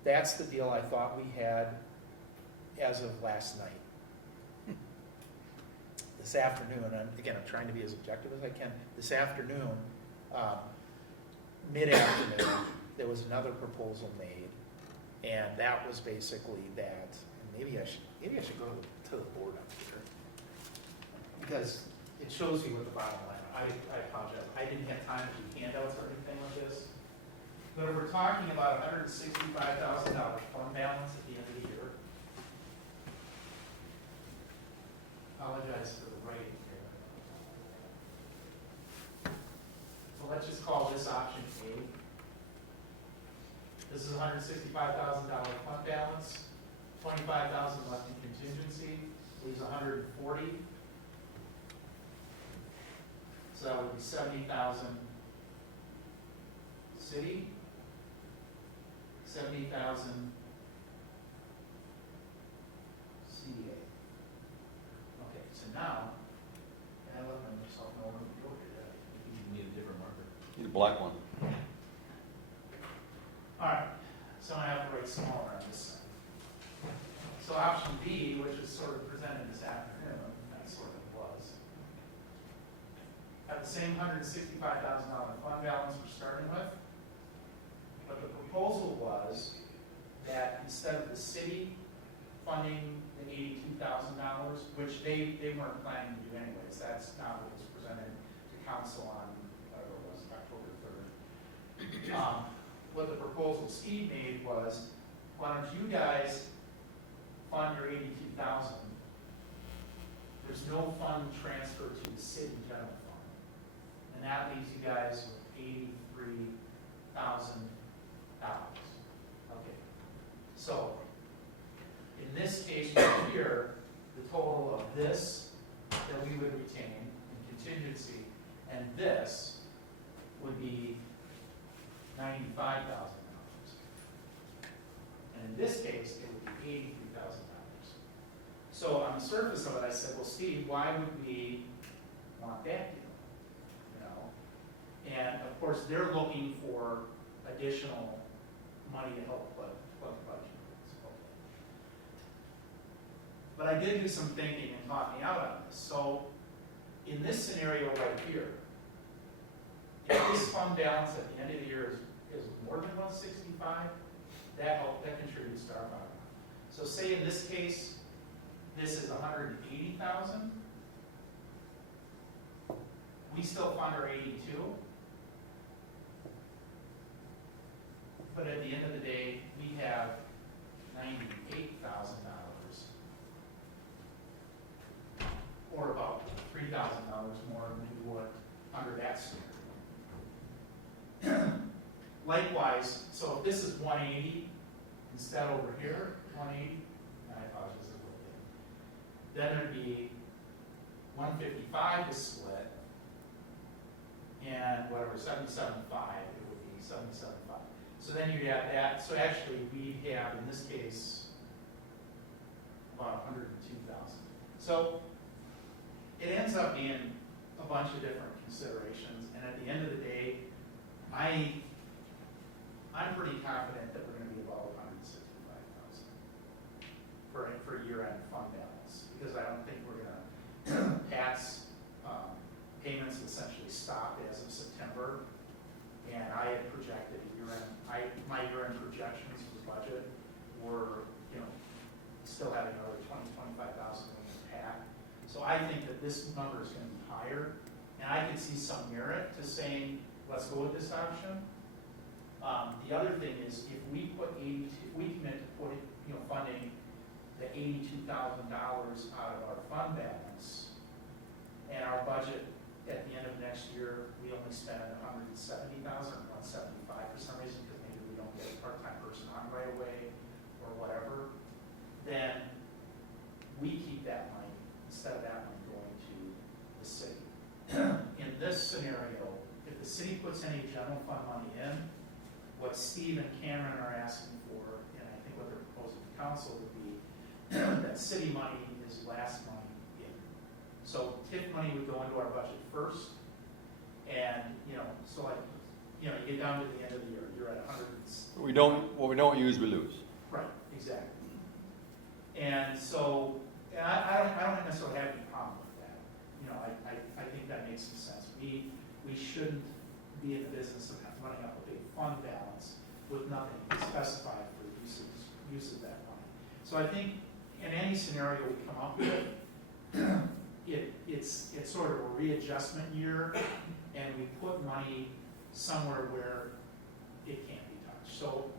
That's the deal I thought we had as of last night. This afternoon, and again, I'm trying to be as objective as I can, this afternoon, mid-afternoon, there was another proposal made, and that was basically that, and maybe I should go to the board up here, because it shows you what the bottom line, I apologize, I didn't have time to do handouts or anything like this, but we're talking about $165,000 fund balance at the end of the year. Apologize for the writing here. So let's just call this option A. This is $165,000 fund balance, $25,000 left in contingency, leaves $140,000. So that would be $70,000 city, $70,000 CDA. Okay, so now, and I let myself know when we go here. You need a different marker. Need a black one. All right, so I have to write smaller on this side. So option B, which was sort of presented this afternoon, that sort of was, at the same $165,000 fund balance we're starting with, but the proposal was that instead of the city funding the $82,000, which they weren't planning to do anyways, that's not what was presented to council on, whatever it was, October 3rd. What the proposal Steve made was, why don't you guys fund your $82,000? There's no fund transfer to the city general fund, and that leaves you guys with $83,000. Okay, so in this case right here, the total of this that we would retain in contingency and this would be $95,000. And in this case, it would be $83,000. So on the surface of it, I said, well, Steve, why would we want that deal? And of course, they're looking for additional money to help put the budget. Okay. But I did do some thinking and talk me out on this. So in this scenario right here, if this fund balance at the end of the year is more than 165, that contributes to our bottom line. So say in this case, this is 180,000, we still fund our 82. But at the end of the day, we have $98,000, or about $3,000 more than we would under that scenario. Likewise, so if this is 180, instead over here, 180, I apologize, this is a little bit. Then there'd be 155 to split, and whatever, 77.5, it would be 77.5. So then you'd have that, so actually we have, in this case, about 102,000. So it ends up being a bunch of different considerations, and at the end of the day, I'm pretty confident that we're gonna be above 165,000 for year-end fund balance, because I don't think we're gonna, Pat's payments essentially stopped as of September, and I had projected my year-end projections for the budget were, still having another 25,000 in Pat. So I think that this number is gonna be higher, and I could see some merit to saying, let's go with this option. The other thing is, if we commit to putting, funding the $82,000 out of our fund balance, and our budget at the end of next year, we only spend 170,000 or 175 for some reason, because maybe we don't get a part-time person on right away, or whatever, then we keep that money instead of that money going to the city. In this scenario, if the city puts any general fund money in, what Steve and Cameron are asking for, and I think what they're proposing to council would be that city money is last money in. So TIF money would go into our budget first, and, so like, you get down to the end of the year, you're at 100. What we don't use, we lose. Right, exactly. And so, and I don't necessarily have any problem with that. I think that makes some sense. We shouldn't be in the business of running up a big fund balance with nothing specified for use of that money. So I think in any scenario we come up with, it's sort of a readjustment year, and we put money somewhere where it can't be touched. So,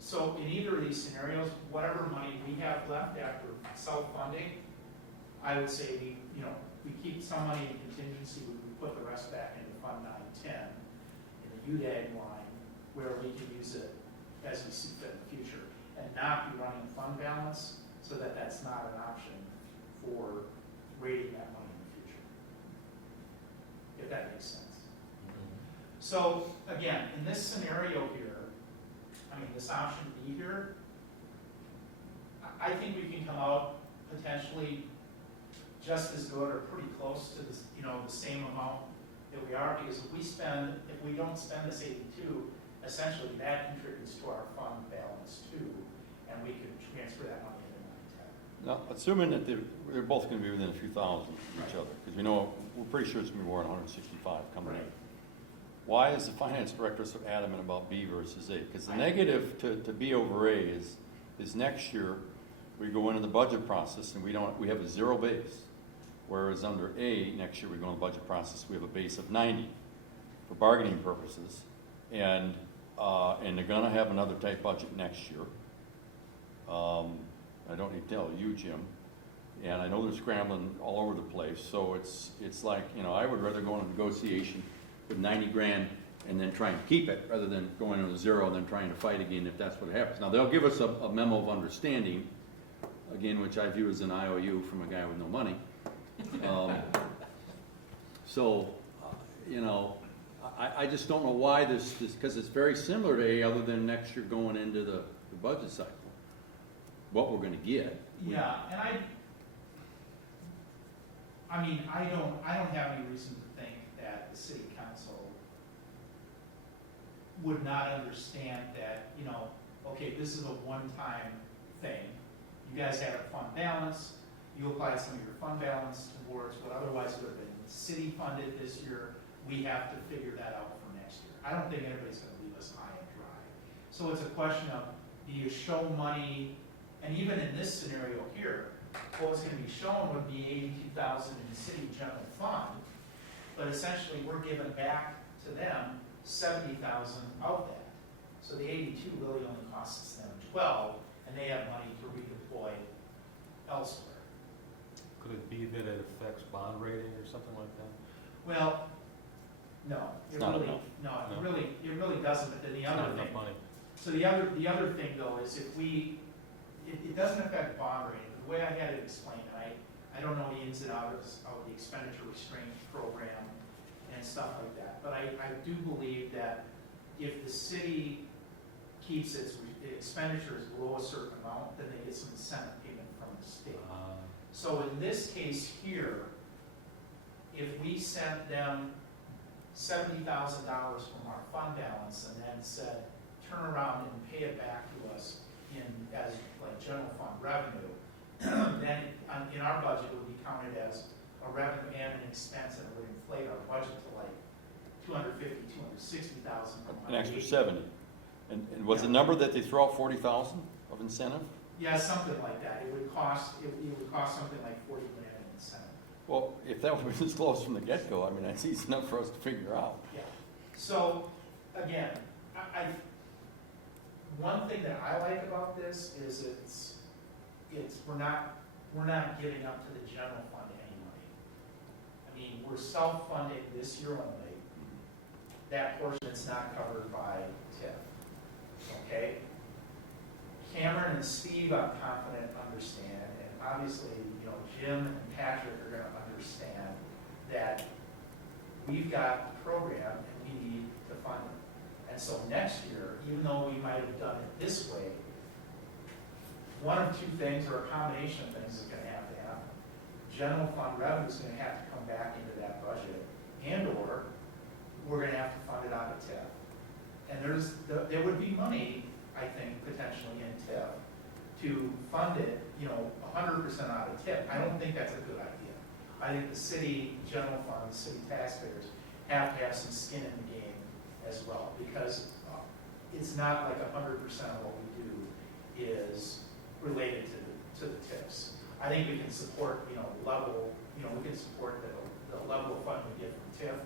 so in either of these scenarios, whatever money we have left after self-funding, I would say we keep some money in contingency, we put the rest back into Fund 910 in the UDAG line, where we can use it as we see fit in the future, and not be running a fund balance, so that that's not an option for rating that money in the future, if that makes sense. So again, in this scenario here, this option B here, I think we can come out potentially just as good or pretty close to this, the same amount that we are, because if we don't spend this 82, essentially that contributes to our fund balance too, and we could transfer that money into 910. Now, assuming that they're both going to be within a few thousand of each other, because we're pretty sure it's going to be more than 165 coming in. Why is the finance director so adamant about B versus A? Because the negative to B over A is next year we go into the budget process and we have a zero base, whereas under A next year we go in the budget process, we have a base of 90 for bargaining purposes, and they're going to have another tight budget next year. I don't need to tell you, Jim, and I know they're scrambling all over the place. So it's like, I would rather go on a negotiation with 90 grand and then try and keep it, rather than going on a zero and then trying to fight again if that's what happens. Now, they'll give us a memo of understanding, again, which I view as an IOU from a guy with no money. I just don't know why this, because it's very similar to A, other than next year going into the budget cycle, what we're gonna get. Yeah, and I don't have any reason to think that the city council would not understand that, okay, this is a one-time thing. You guys have a fund balance, you applied some of your fund balance towards what otherwise would have been city funded this year. We have to figure that out for next year. I don't think anybody's gonna leave us high and dry. So it's a question of, do you show money, and even in this scenario here, what was gonna be shown would be 82,000 in the city general fund, but essentially we're giving back to them 70,000 of that. So the 82 really only costs them 12, and they have money to redeploy elsewhere. Could it be that it affects bond rating or something like that? Well, no, It's not enough. it really doesn't, but then the It's other not thing. enough money. So the other thing though is if it doesn't affect bond rating. The way I had it explained, and I don't know the ins and outs of the expenditure restraint program and stuff like that, but I do believe that if the city keeps its expenditures below a certain amount, then they get some incentive payment from the state. So in this case here, if we sent them $70,000 from our fund balance and then said, turn around and pay it back to us as like general fund revenue, then in our budget it would be counted as a revenue and an expense, and it would inflate our budget to like 250, 260,000. An extra 70. And was the number that they throw out 40,000 of incentive? Yeah, something like that. It would cost something like 40 grand in incentive. Well, if that was disclosed from the get-go, I mean, that's easy enough for us to figure out. Yeah. So, again, one thing that I like about this is we're not giving up to the general fund any money. I mean, we're self-funding this year only. That portion is not covered by TIF. Okay? Cameron and Steve, I'm confident, understand, and obviously, Jim and Patrick are going to understand that we've got a program and we need to fund it. And so next year, even though we might have done it this way, one of two things or a combination of things is going to have to happen. General fund revenue is going to have to come back into that budget, and/or we're going to have to fund it out of TIF. And there would be money, I think, potentially in TIF to fund it, 100% out of TIF. I don't think that's a good idea. I think the city general fund, the city taxpayers have to have some skin in the game as well, because it's not like 100% of what we do is related to the TIFs. I think we can support, we can support the level of fund we get from TIF.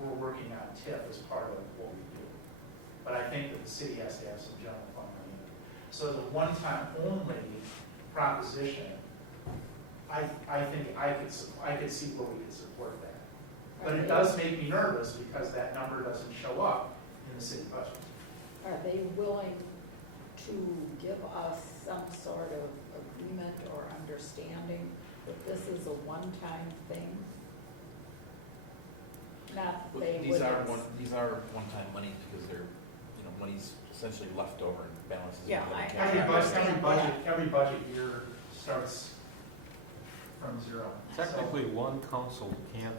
We're working on TIF as part of what we do. But I think that the city has to have some general fund money. So the one-time only proposition, I think I could see where we could support that. But it does make me nervous because that number doesn't show up in the city budget. Are they willing to give us some sort of agreement or understanding that this is a one-time thing? Not that they These are would. these are one-time monies because they're, money's essentially left over and balances. Yeah, in the I cash. understand Every budget year starts from zero. Technically, one council can't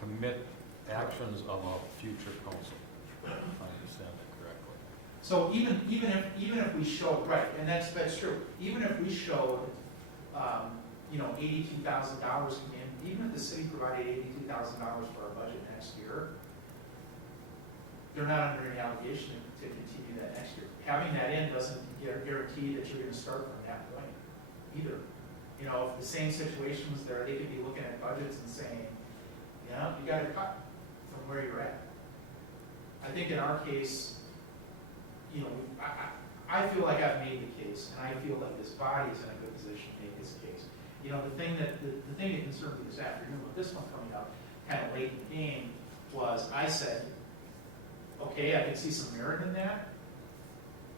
commit actions of a future council, if I understand that correctly. So even if we show, right, and that's true. Even if we showed, $82,000 come in, even if the city provided $82,000 for our budget next year, they're not under any obligation to continue that next year. Having that in doesn't guarantee that you're going to start from that point either. If the same situation was there, they could be looking at budgets and saying, you got to cut from where you're at. I think in our case, I feel like I've made the case, and I feel like this body is in a good position to make this case. The thing that concerned me this afternoon with this one coming up kind of late in the game was I said, okay, I can see some merit in that,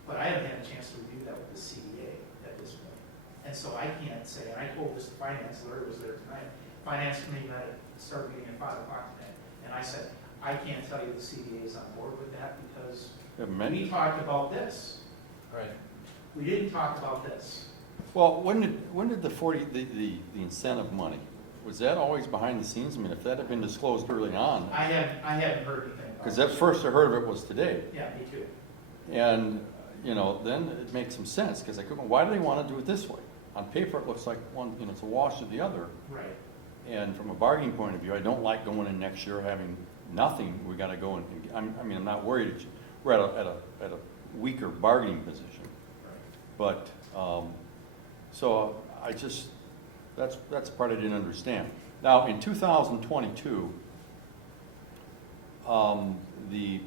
but I haven't had a chance to review that with the CDA at this point. And so I can't say, and I told this to finance, Larry was there tonight, finance committee met, started meeting at 5 o'clock tonight, and I said, I can't tell you the CDA is on board with that because we talked about this. Right. We didn't talk about this. Well, when did the incentive money, was that always behind the scenes? I mean, if that had been disclosed early on, I hadn't heard anything about it. because the first I heard of it was today. Yeah, me too. And, then it makes some sense, because why do they want to do it this way? On paper, it looks like one, it's a wash of the other. Right. And from a bargaining point of view, I don't like going in next year having nothing. We got to go and, I'm not worried. We're at a weaker bargaining position. Right. But, so that's the part I didn't understand. Now, in 2022, the,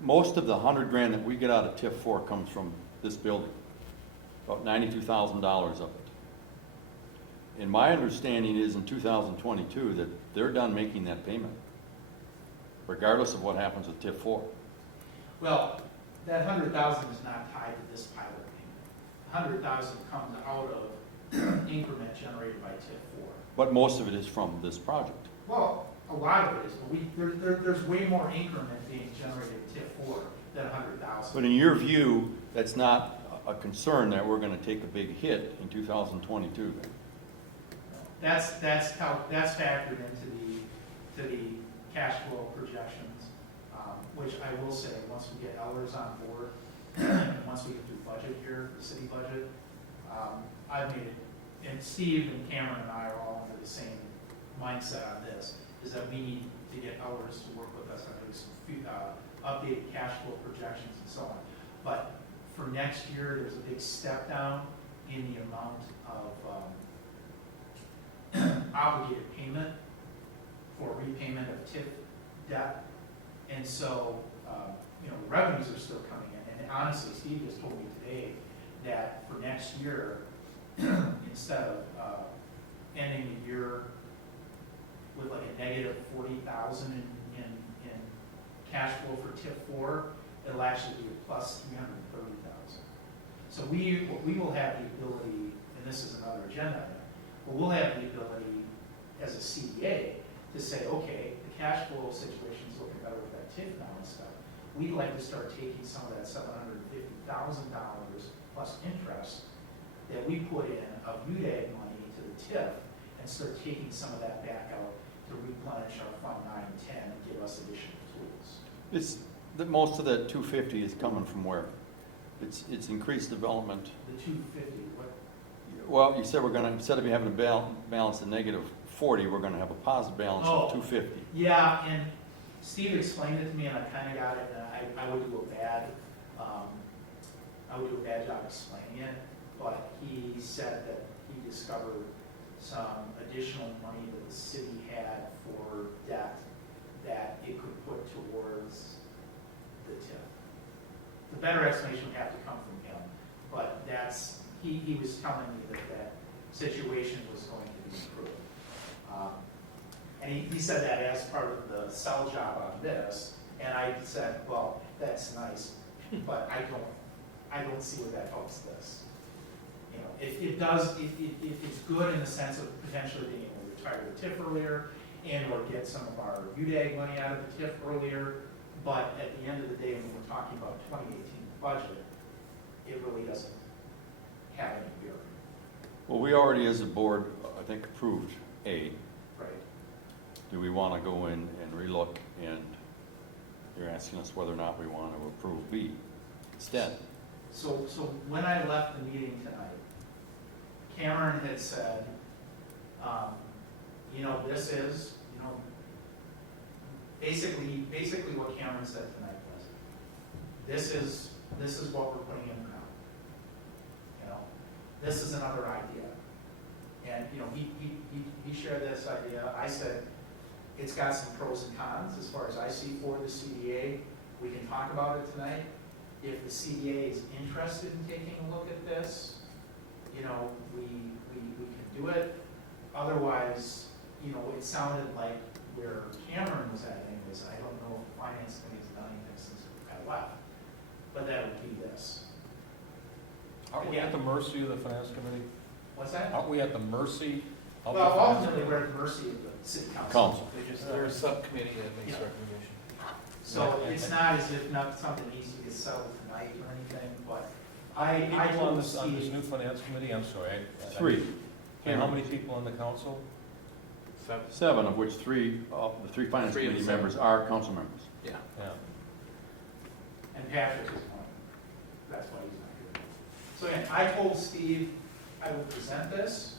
most of the 100 grand that we get out of TIF 4 comes from this building, about $92,000 of it. And my understanding is in 2022 that they're done making that payment, regardless of what happens with TIF 4. Well, that 100,000 is not tied to this pilot payment. 100,000 comes out of increment generated by TIF 4. But most of it is from this project. Well, a lot of it is, but there's way more increment being generated in TIF 4 than 100,000. But in your view, that's not a concern that we're gonna take a big hit in 2022 then? That's factored into the cash flow projections, which I will say, once we get Elders on board, and once we get through budget here, the city budget, I've made it, and Steve and Cameron and I are all under the same mindset on this, is that we need to get Elders to work with us on doing some updated cash flow projections and so on. But for next year, there's a big step down in the amount of obligated payment for repayment of TIF debt. And so, revenues are still coming in. And honestly, Steve just told me today that for next year, instead of ending the year with like a negative 40,000 in cash flow for TIF 4, it'll actually be a plus 330,000. So we will have the ability, and this is another agenda item, but we'll have the ability as a CDA to say, okay, the cash flow situation is looking better with that TIF now and stuff. We'd like to start taking some of that $750,000 plus interest that we put in of UDAG money to the TIF and start taking some of that back out to replenish our Fund 9 and 10 and give us additional tools. Most of that 250 is coming from where? It's increased development. The 250, what? Well, you said we're gonna, instead of having a balance of negative 40, we're gonna have a positive balance of 250. Yeah, and Steve explained it to me, and I kind of got it, and I would do a bad job explaining it, but he said that he discovered some additional money that the city had for debt that it could put towards the TIF. The better explanation would have to come from him, but he was telling me that situation was going to be improved. And he said that as part of the sell job on this, and I said, well, that's nice, but I don't see where that helps this. It's good in the sense of potentially being able to retire the TIF earlier and or get some of our UDAG money out of the TIF earlier, but at the end of the day, when we're talking about 2018 budget, it really doesn't have any bearing. Well, we already as a board, I think, approved A. Right. Do we want to go in and relook, and you're asking us whether or not we want to approve B instead? So when I left the meeting tonight, Cameron had said, this is, basically what Cameron said tonight was, this is what we're putting in now. This is another idea. And, he shared this idea. I said, it's got some pros and cons as far as I see for the CDA. We can talk about it tonight. If the CDA is interested in taking a look at this, we can do it. Otherwise, it sounded like where Cameron was at anyways. I don't know if the finance committee has done anything since I left, but that would be this. Aren't we at the mercy of the finance committee? What's that? Aren't we at the mercy of the Well, finance ultimately, committee? we're at the mercy of the city council. They're a subcommittee that makes Yeah. recommendation. So it's not as if something needs to get settled tonight or anything, but I People on told this Steve, new finance committee, I'm sorry. 3. And how many people on the council? 7, of which 3, the 3 finance 3 of committee the 7. members are council members. Yeah. Yeah. and Patrick is one. That's why he's not here. So again, I told Steve I would present this,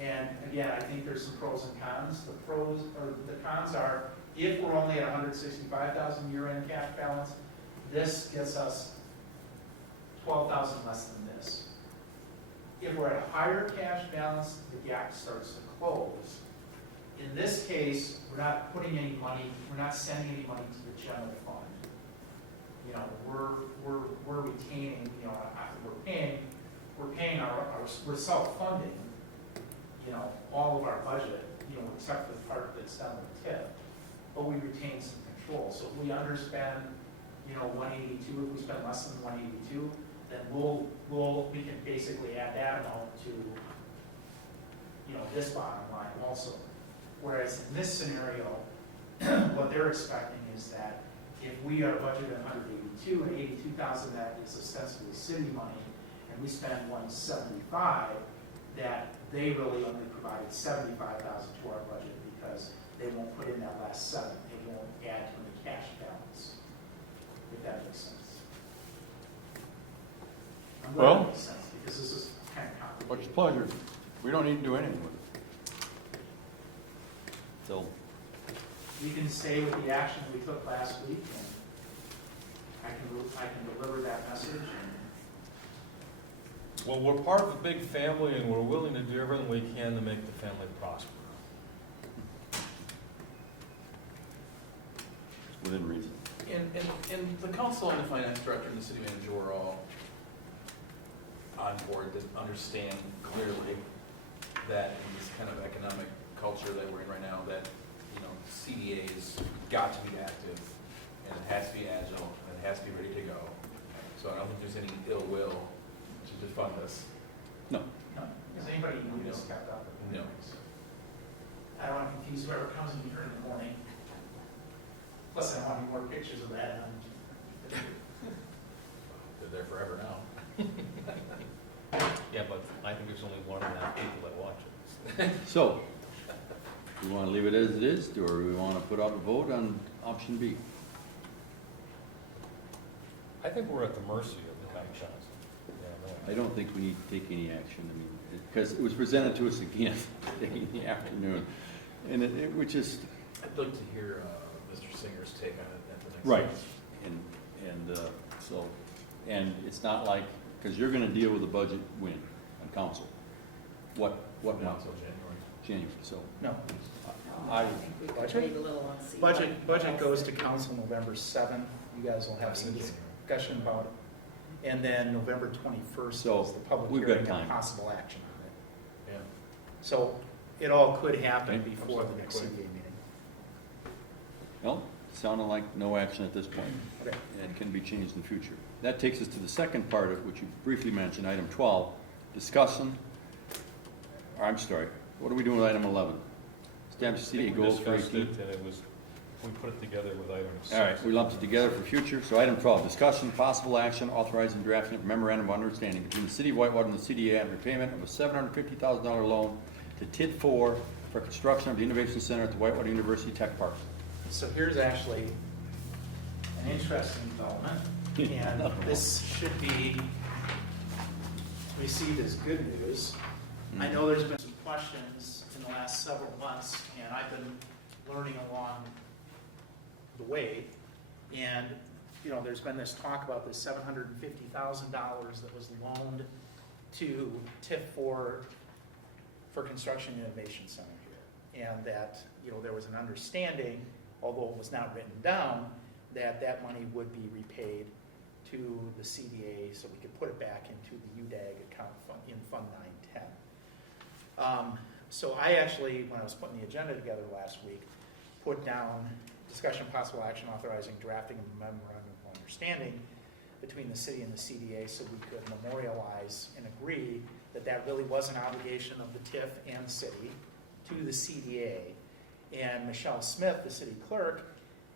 and again, I think there's some pros and cons. The cons are, if we're only at 165,000 year-end cash balance, this gets us 12,000 less than this. If we're at a higher cash balance, the gap starts to close. In this case, we're not putting any money, we're not sending any money to the general fund. You know, we're retaining, you know, we're paying we're self-funding, you know, all of our budget, you know, except for the part that's done with TIP. But we retain some control. So if we underspend, you know, 182, if we spend less than 182, then we can basically add that amount to, you know, this bottom line also. Whereas in this scenario, what they're expecting is that if we are budgeted 182 and 82,000 that is ostensibly city money, and we spend 175, that they really only provided 75,000 to our budget because they won't put in that last 7. They won't add to the cash balance, if that makes sense. I'm glad Well, it makes sense because this is kind of complicated. What's your pleasure? We don't need to do anything with it. So, We can stay with the action we took last week, and I can deliver that message. And Well, we're part of a big family, and we're willing to do everything we can to make the family prosper. within reason. And the council and the finance director and the city manager were all on board to understand clearly that in this kind of economic culture that we're in right now, that, you know, CDA's got to be active, and it has to be agile, and it has to be ready to go. So I don't think there's any ill will to fund this. No. no, does anybody need this kept up? No. I don't want to confuse whoever comes in here in the morning. Plus, I don't want any more pictures of that. They're there forever now. Yeah, but I think there's only 1.5 people that watch it. So, we want to leave it as it is, or we want to put out a vote on option B? I think we're at the mercy of the town council. Yeah, I don't think we need to take any action, I mean, because it was presented to us again today in the afternoon, and it was just, I'd like to hear Mr. Singer's take on it at the next right, meeting. and it's not like, because you're going to deal with the budget when, on council? What Not month? until January. January, so. No. I think we could Budget? wait a little and see. what Budget else goes they- to council November 7th. You guys will have some discussion about it. And then November 21st So, is the public we've got hearing time. and possible action on it. Yeah. So it all could happen Okay. before the next Quick. CDA meeting. Well, sounded like no action at this point. Okay. And can be changed in the future. That takes us to the second part of which you briefly mentioned, item 12, discussion, or I'm sorry, what are we doing with item 11? Establish I think CDA we goals for discussed 18. it, and it was, we put it together with item 6. All right, we lumped it together for future. So item 12, discussion, possible action, authorizing drafting of memorandum of understanding between the city of Whitewater and the CDA on repayment of a $750,000 loan to TID 4 for construction of the Innovation Center at the Whitewater University Tech Park. So here's actually an interesting development, and this should be received as good news. I know there's been some questions in the last several months, and I've been learning along the way. And, you know, there's been this talk about this $750,000 that was loaned to TIF for Construction Innovation Center here. And that, you know, there was an understanding, although it was not written down, that that money would be repaid to the CDA so we could put it back into the UDAG account in Fund 910. So I actually, when I was putting the agenda together last week, put down discussion possible action authorizing drafting of a memorandum of understanding between the city and the CDA so we could memorialize and agree that that really was an obligation of the TIF and city to the CDA. And Michelle Smith, the city clerk,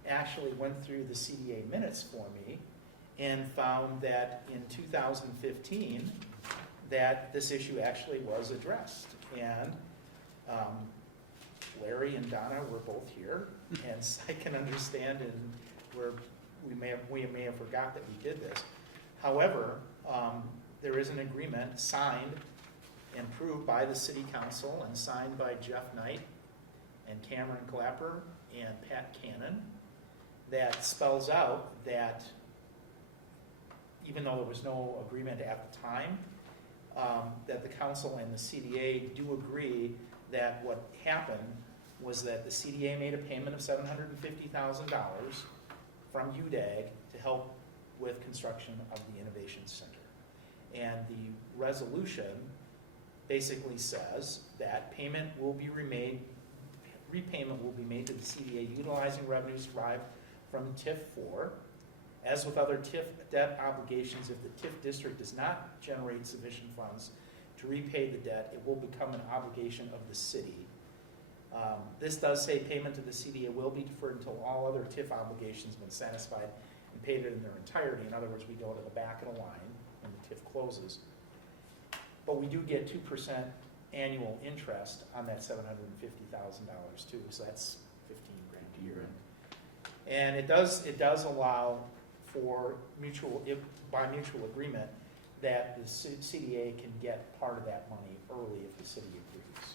actually went through the CDA minutes for me and found that in 2015 that this issue actually was addressed. And Larry and Donna were both here, and so I can understand, and we may have forgot that we did this. However, there is an agreement signed and approved by the city council and signed by Jeff Knight and Cameron Clapper and Pat Cannon that spells out that even though there was no agreement at the time, that the council and the CDA do agree that what happened was that the CDA made a payment of $750,000 from UDAG to help with construction of the Innovation Center. And the resolution basically says that repayment will be made to the CDA utilizing revenues derived from TIF 4. As with other TIF debt obligations, if the TIF district does not generate sufficient funds to repay the debt, it will become an obligation of the city. This does say payment to the CDA will be deferred until all other TIF obligations have been satisfied and paid in their entirety. In other words, we go to the back of the line when the TIF closes. But we do get 2% annual interest on that $750,000 too, so that's $15,000 a year. And it does allow for by mutual agreement that the CDA can get part of that money early if the city agrees.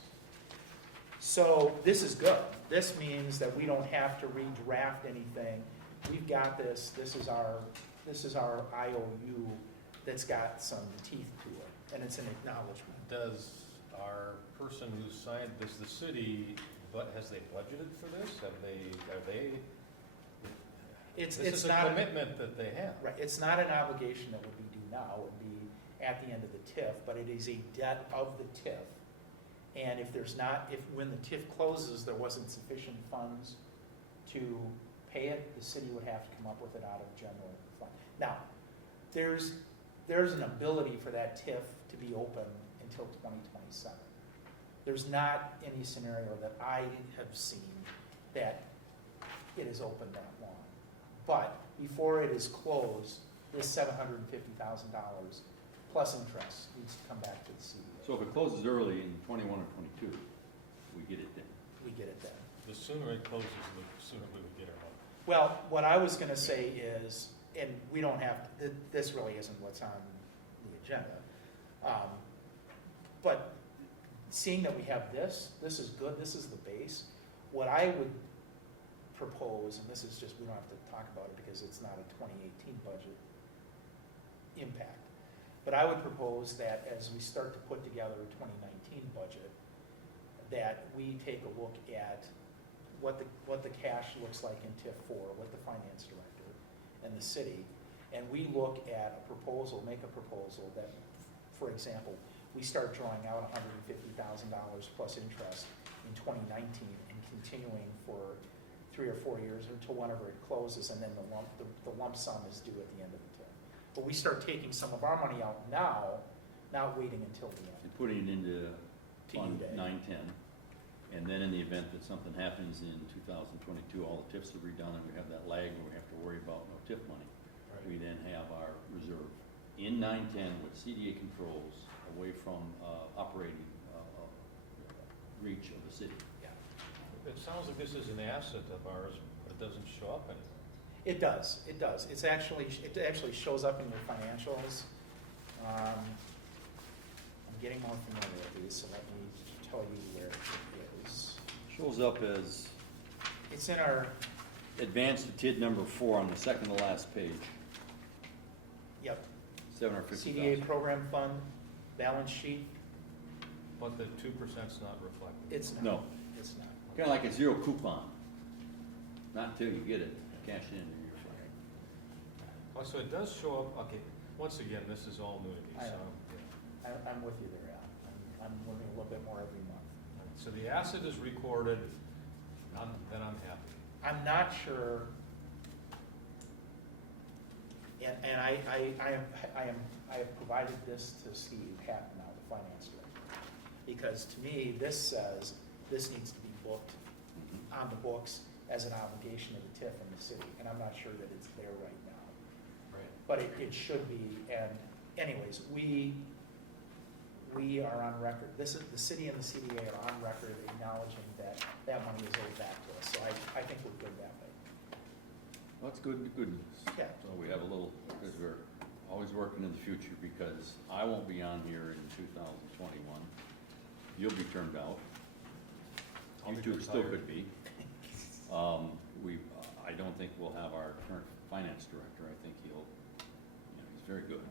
So this is good. This means that we don't have to redraft anything. We've got this. This is our IOU that's got some teeth to it, and it's an acknowledgement. Does our person who signed, does the city, has they budgeted for this? This is a commitment that they have. Right, it's not an obligation that would be due now, it would be at the end of the TIF, but it is a debt of the TIF. And if when the TIF closes, there wasn't sufficient funds to pay it, the city would have to come up with it out of general fund. Now, there's an ability for that TIF to be open until 2027. There's not any scenario that I have seen that it is open that long. But before it is closed, this $750,000 plus interest needs to come back to the CDA. So if it closes early in 21 or 22, we get it then. We get it then. The sooner it closes, the sooner we would get our money. Well, what I was gonna say is, and we don't have, this really isn't what's on the agenda. But seeing that we have this is good, this is the base. What I would propose, and this is just, we don't have to talk about it because it's not a 2018 budget impact, but I would propose that as we start to put together a 2019 budget, that we take a look at what the cash looks like in TIF 4, what the finance director and the city, and we look at a proposal, make a proposal that, for example, we start drawing out $150,000 plus interest in 2019 and continuing for 3 or 4 years until whenever it closes, and then the lump sum is due at the end of the term. But we start taking some of our money out now, not waiting until the end. And putting it into Fund TDA. 910, and then in the event that something happens in 2022, all the TIFs are redone, and we have that lag where we have to worry about no TIF money. We then have our reserve in 910 with CDA controls away from operating reach of the city. It sounds like this is an asset of ours, but it doesn't show up anywhere. It does. It actually shows up in your financials. I'm getting more familiar with these, so let me tell you where it is. Shows up as It's in our, advanced to TID number 4 on the second to last page, yep, 750,000. CDA program fund, balance sheet. But the 2%'s not reflected. It's not. No, It's not. kind of like a zero coupon. Not until you get it, cash it in, and you're fine. Oh, so it does show up, okay, once again, this is all new to me, I so. know. I'm with you there, Al. I'm learning a little bit more every month. So the asset is recorded, then I'm happy. I'm not sure, and I have provided this to Steve Hatton, now the finance director, because to me, this says this needs to be booked on the books as an obligation of the TIF in the city, and I'm not sure that it's there right now. Right. But it should be, and anyways, we are on record, this is, the city and the CDA are on record acknowledging that money is owed back to us, so I think we're good that way. Well, that's good news. Yeah. So we have a little, because we're always working in the future, because I won't be on here in 2021. You'll be turned out. I'll You be two still retired. could be. I don't think we'll have our current finance director. I think he's very good.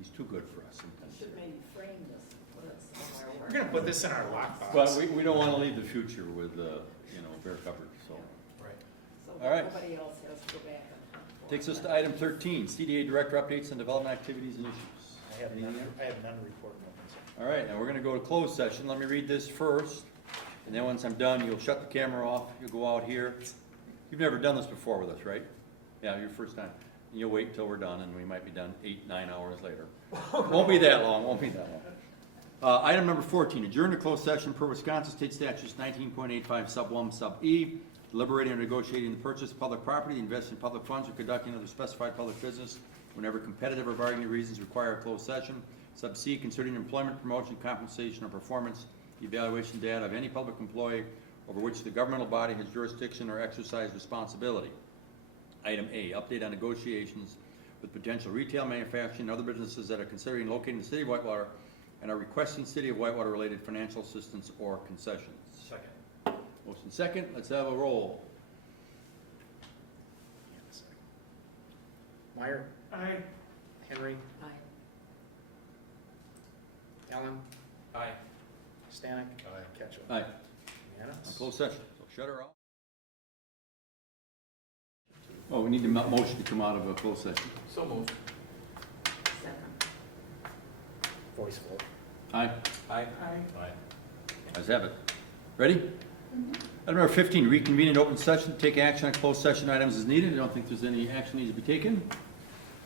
He's too good for us sometimes. Should maybe frame this and put it somewhere where. We're gonna put this in our lockbox. But we don't want to leave the future with, bare coverage, so. Right. So All right. that nobody else has to go back and hunt for it. Takes us to item 13, CDA Director Updates on Development Activities and Issues. I have Anything none, there? I have none to report, no concern. All right, now we're gonna go to closed session. Let me read this first, and then once I'm done, you'll shut the camera off, you'll go out here. You've never done this before with us, right? Yeah, your first time. And you'll wait until we're done, and we might be done 8, 9 hours later. Won't be that long, won't be that long. Item number 14, adjourn to closed session per Wisconsin State Statutes 19.85 sub 1 sub E, deliberating or negotiating the purchase of public property, investing in public funds, or conducting other specified public business whenever competitive or bargaining reasons require a closed session. Sub C, considering employment, promotion, compensation, or performance evaluation data of any public employee over which the governmental body has jurisdiction or exercise responsibility. Item A, update on negotiations with potential retail, manufacturing, and other businesses that are considering locating in the city of Whitewater and are requesting city of Whitewater related financial assistance or concessions. Second. Motion second, let's have a roll. Meyer, Aye. Henry, Aye. Allen, Aye. Stanek, Aye. Ketchum. Aye, Unanimous? closed session, so shut her off. Oh, we need a motion to come out of a closed session. So moved. Second. Voice vote. Aye, Aye. Aye. let's have it. Ready? Item number 15, reconvene in open session, take action on closed session items as needed. I don't think there's any action needs to be taken.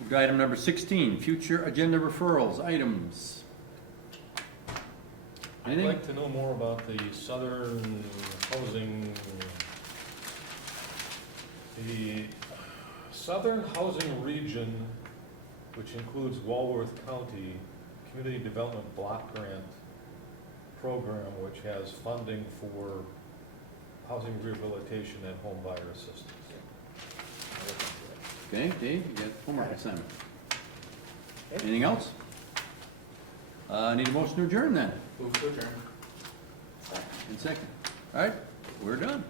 Move to item number 16, future agenda referrals, items. I'd Anything? like to know more about the Southern Housing Region, which includes Walworth County Community Development Block Grant Program, which has funding for housing rehabilitation and home buyer assistance. I'll look into it. Okay, Dave, you got homework assignment. Anything else? Need a motion to adjourn then, Move to adjourn. in second. All right, we're done.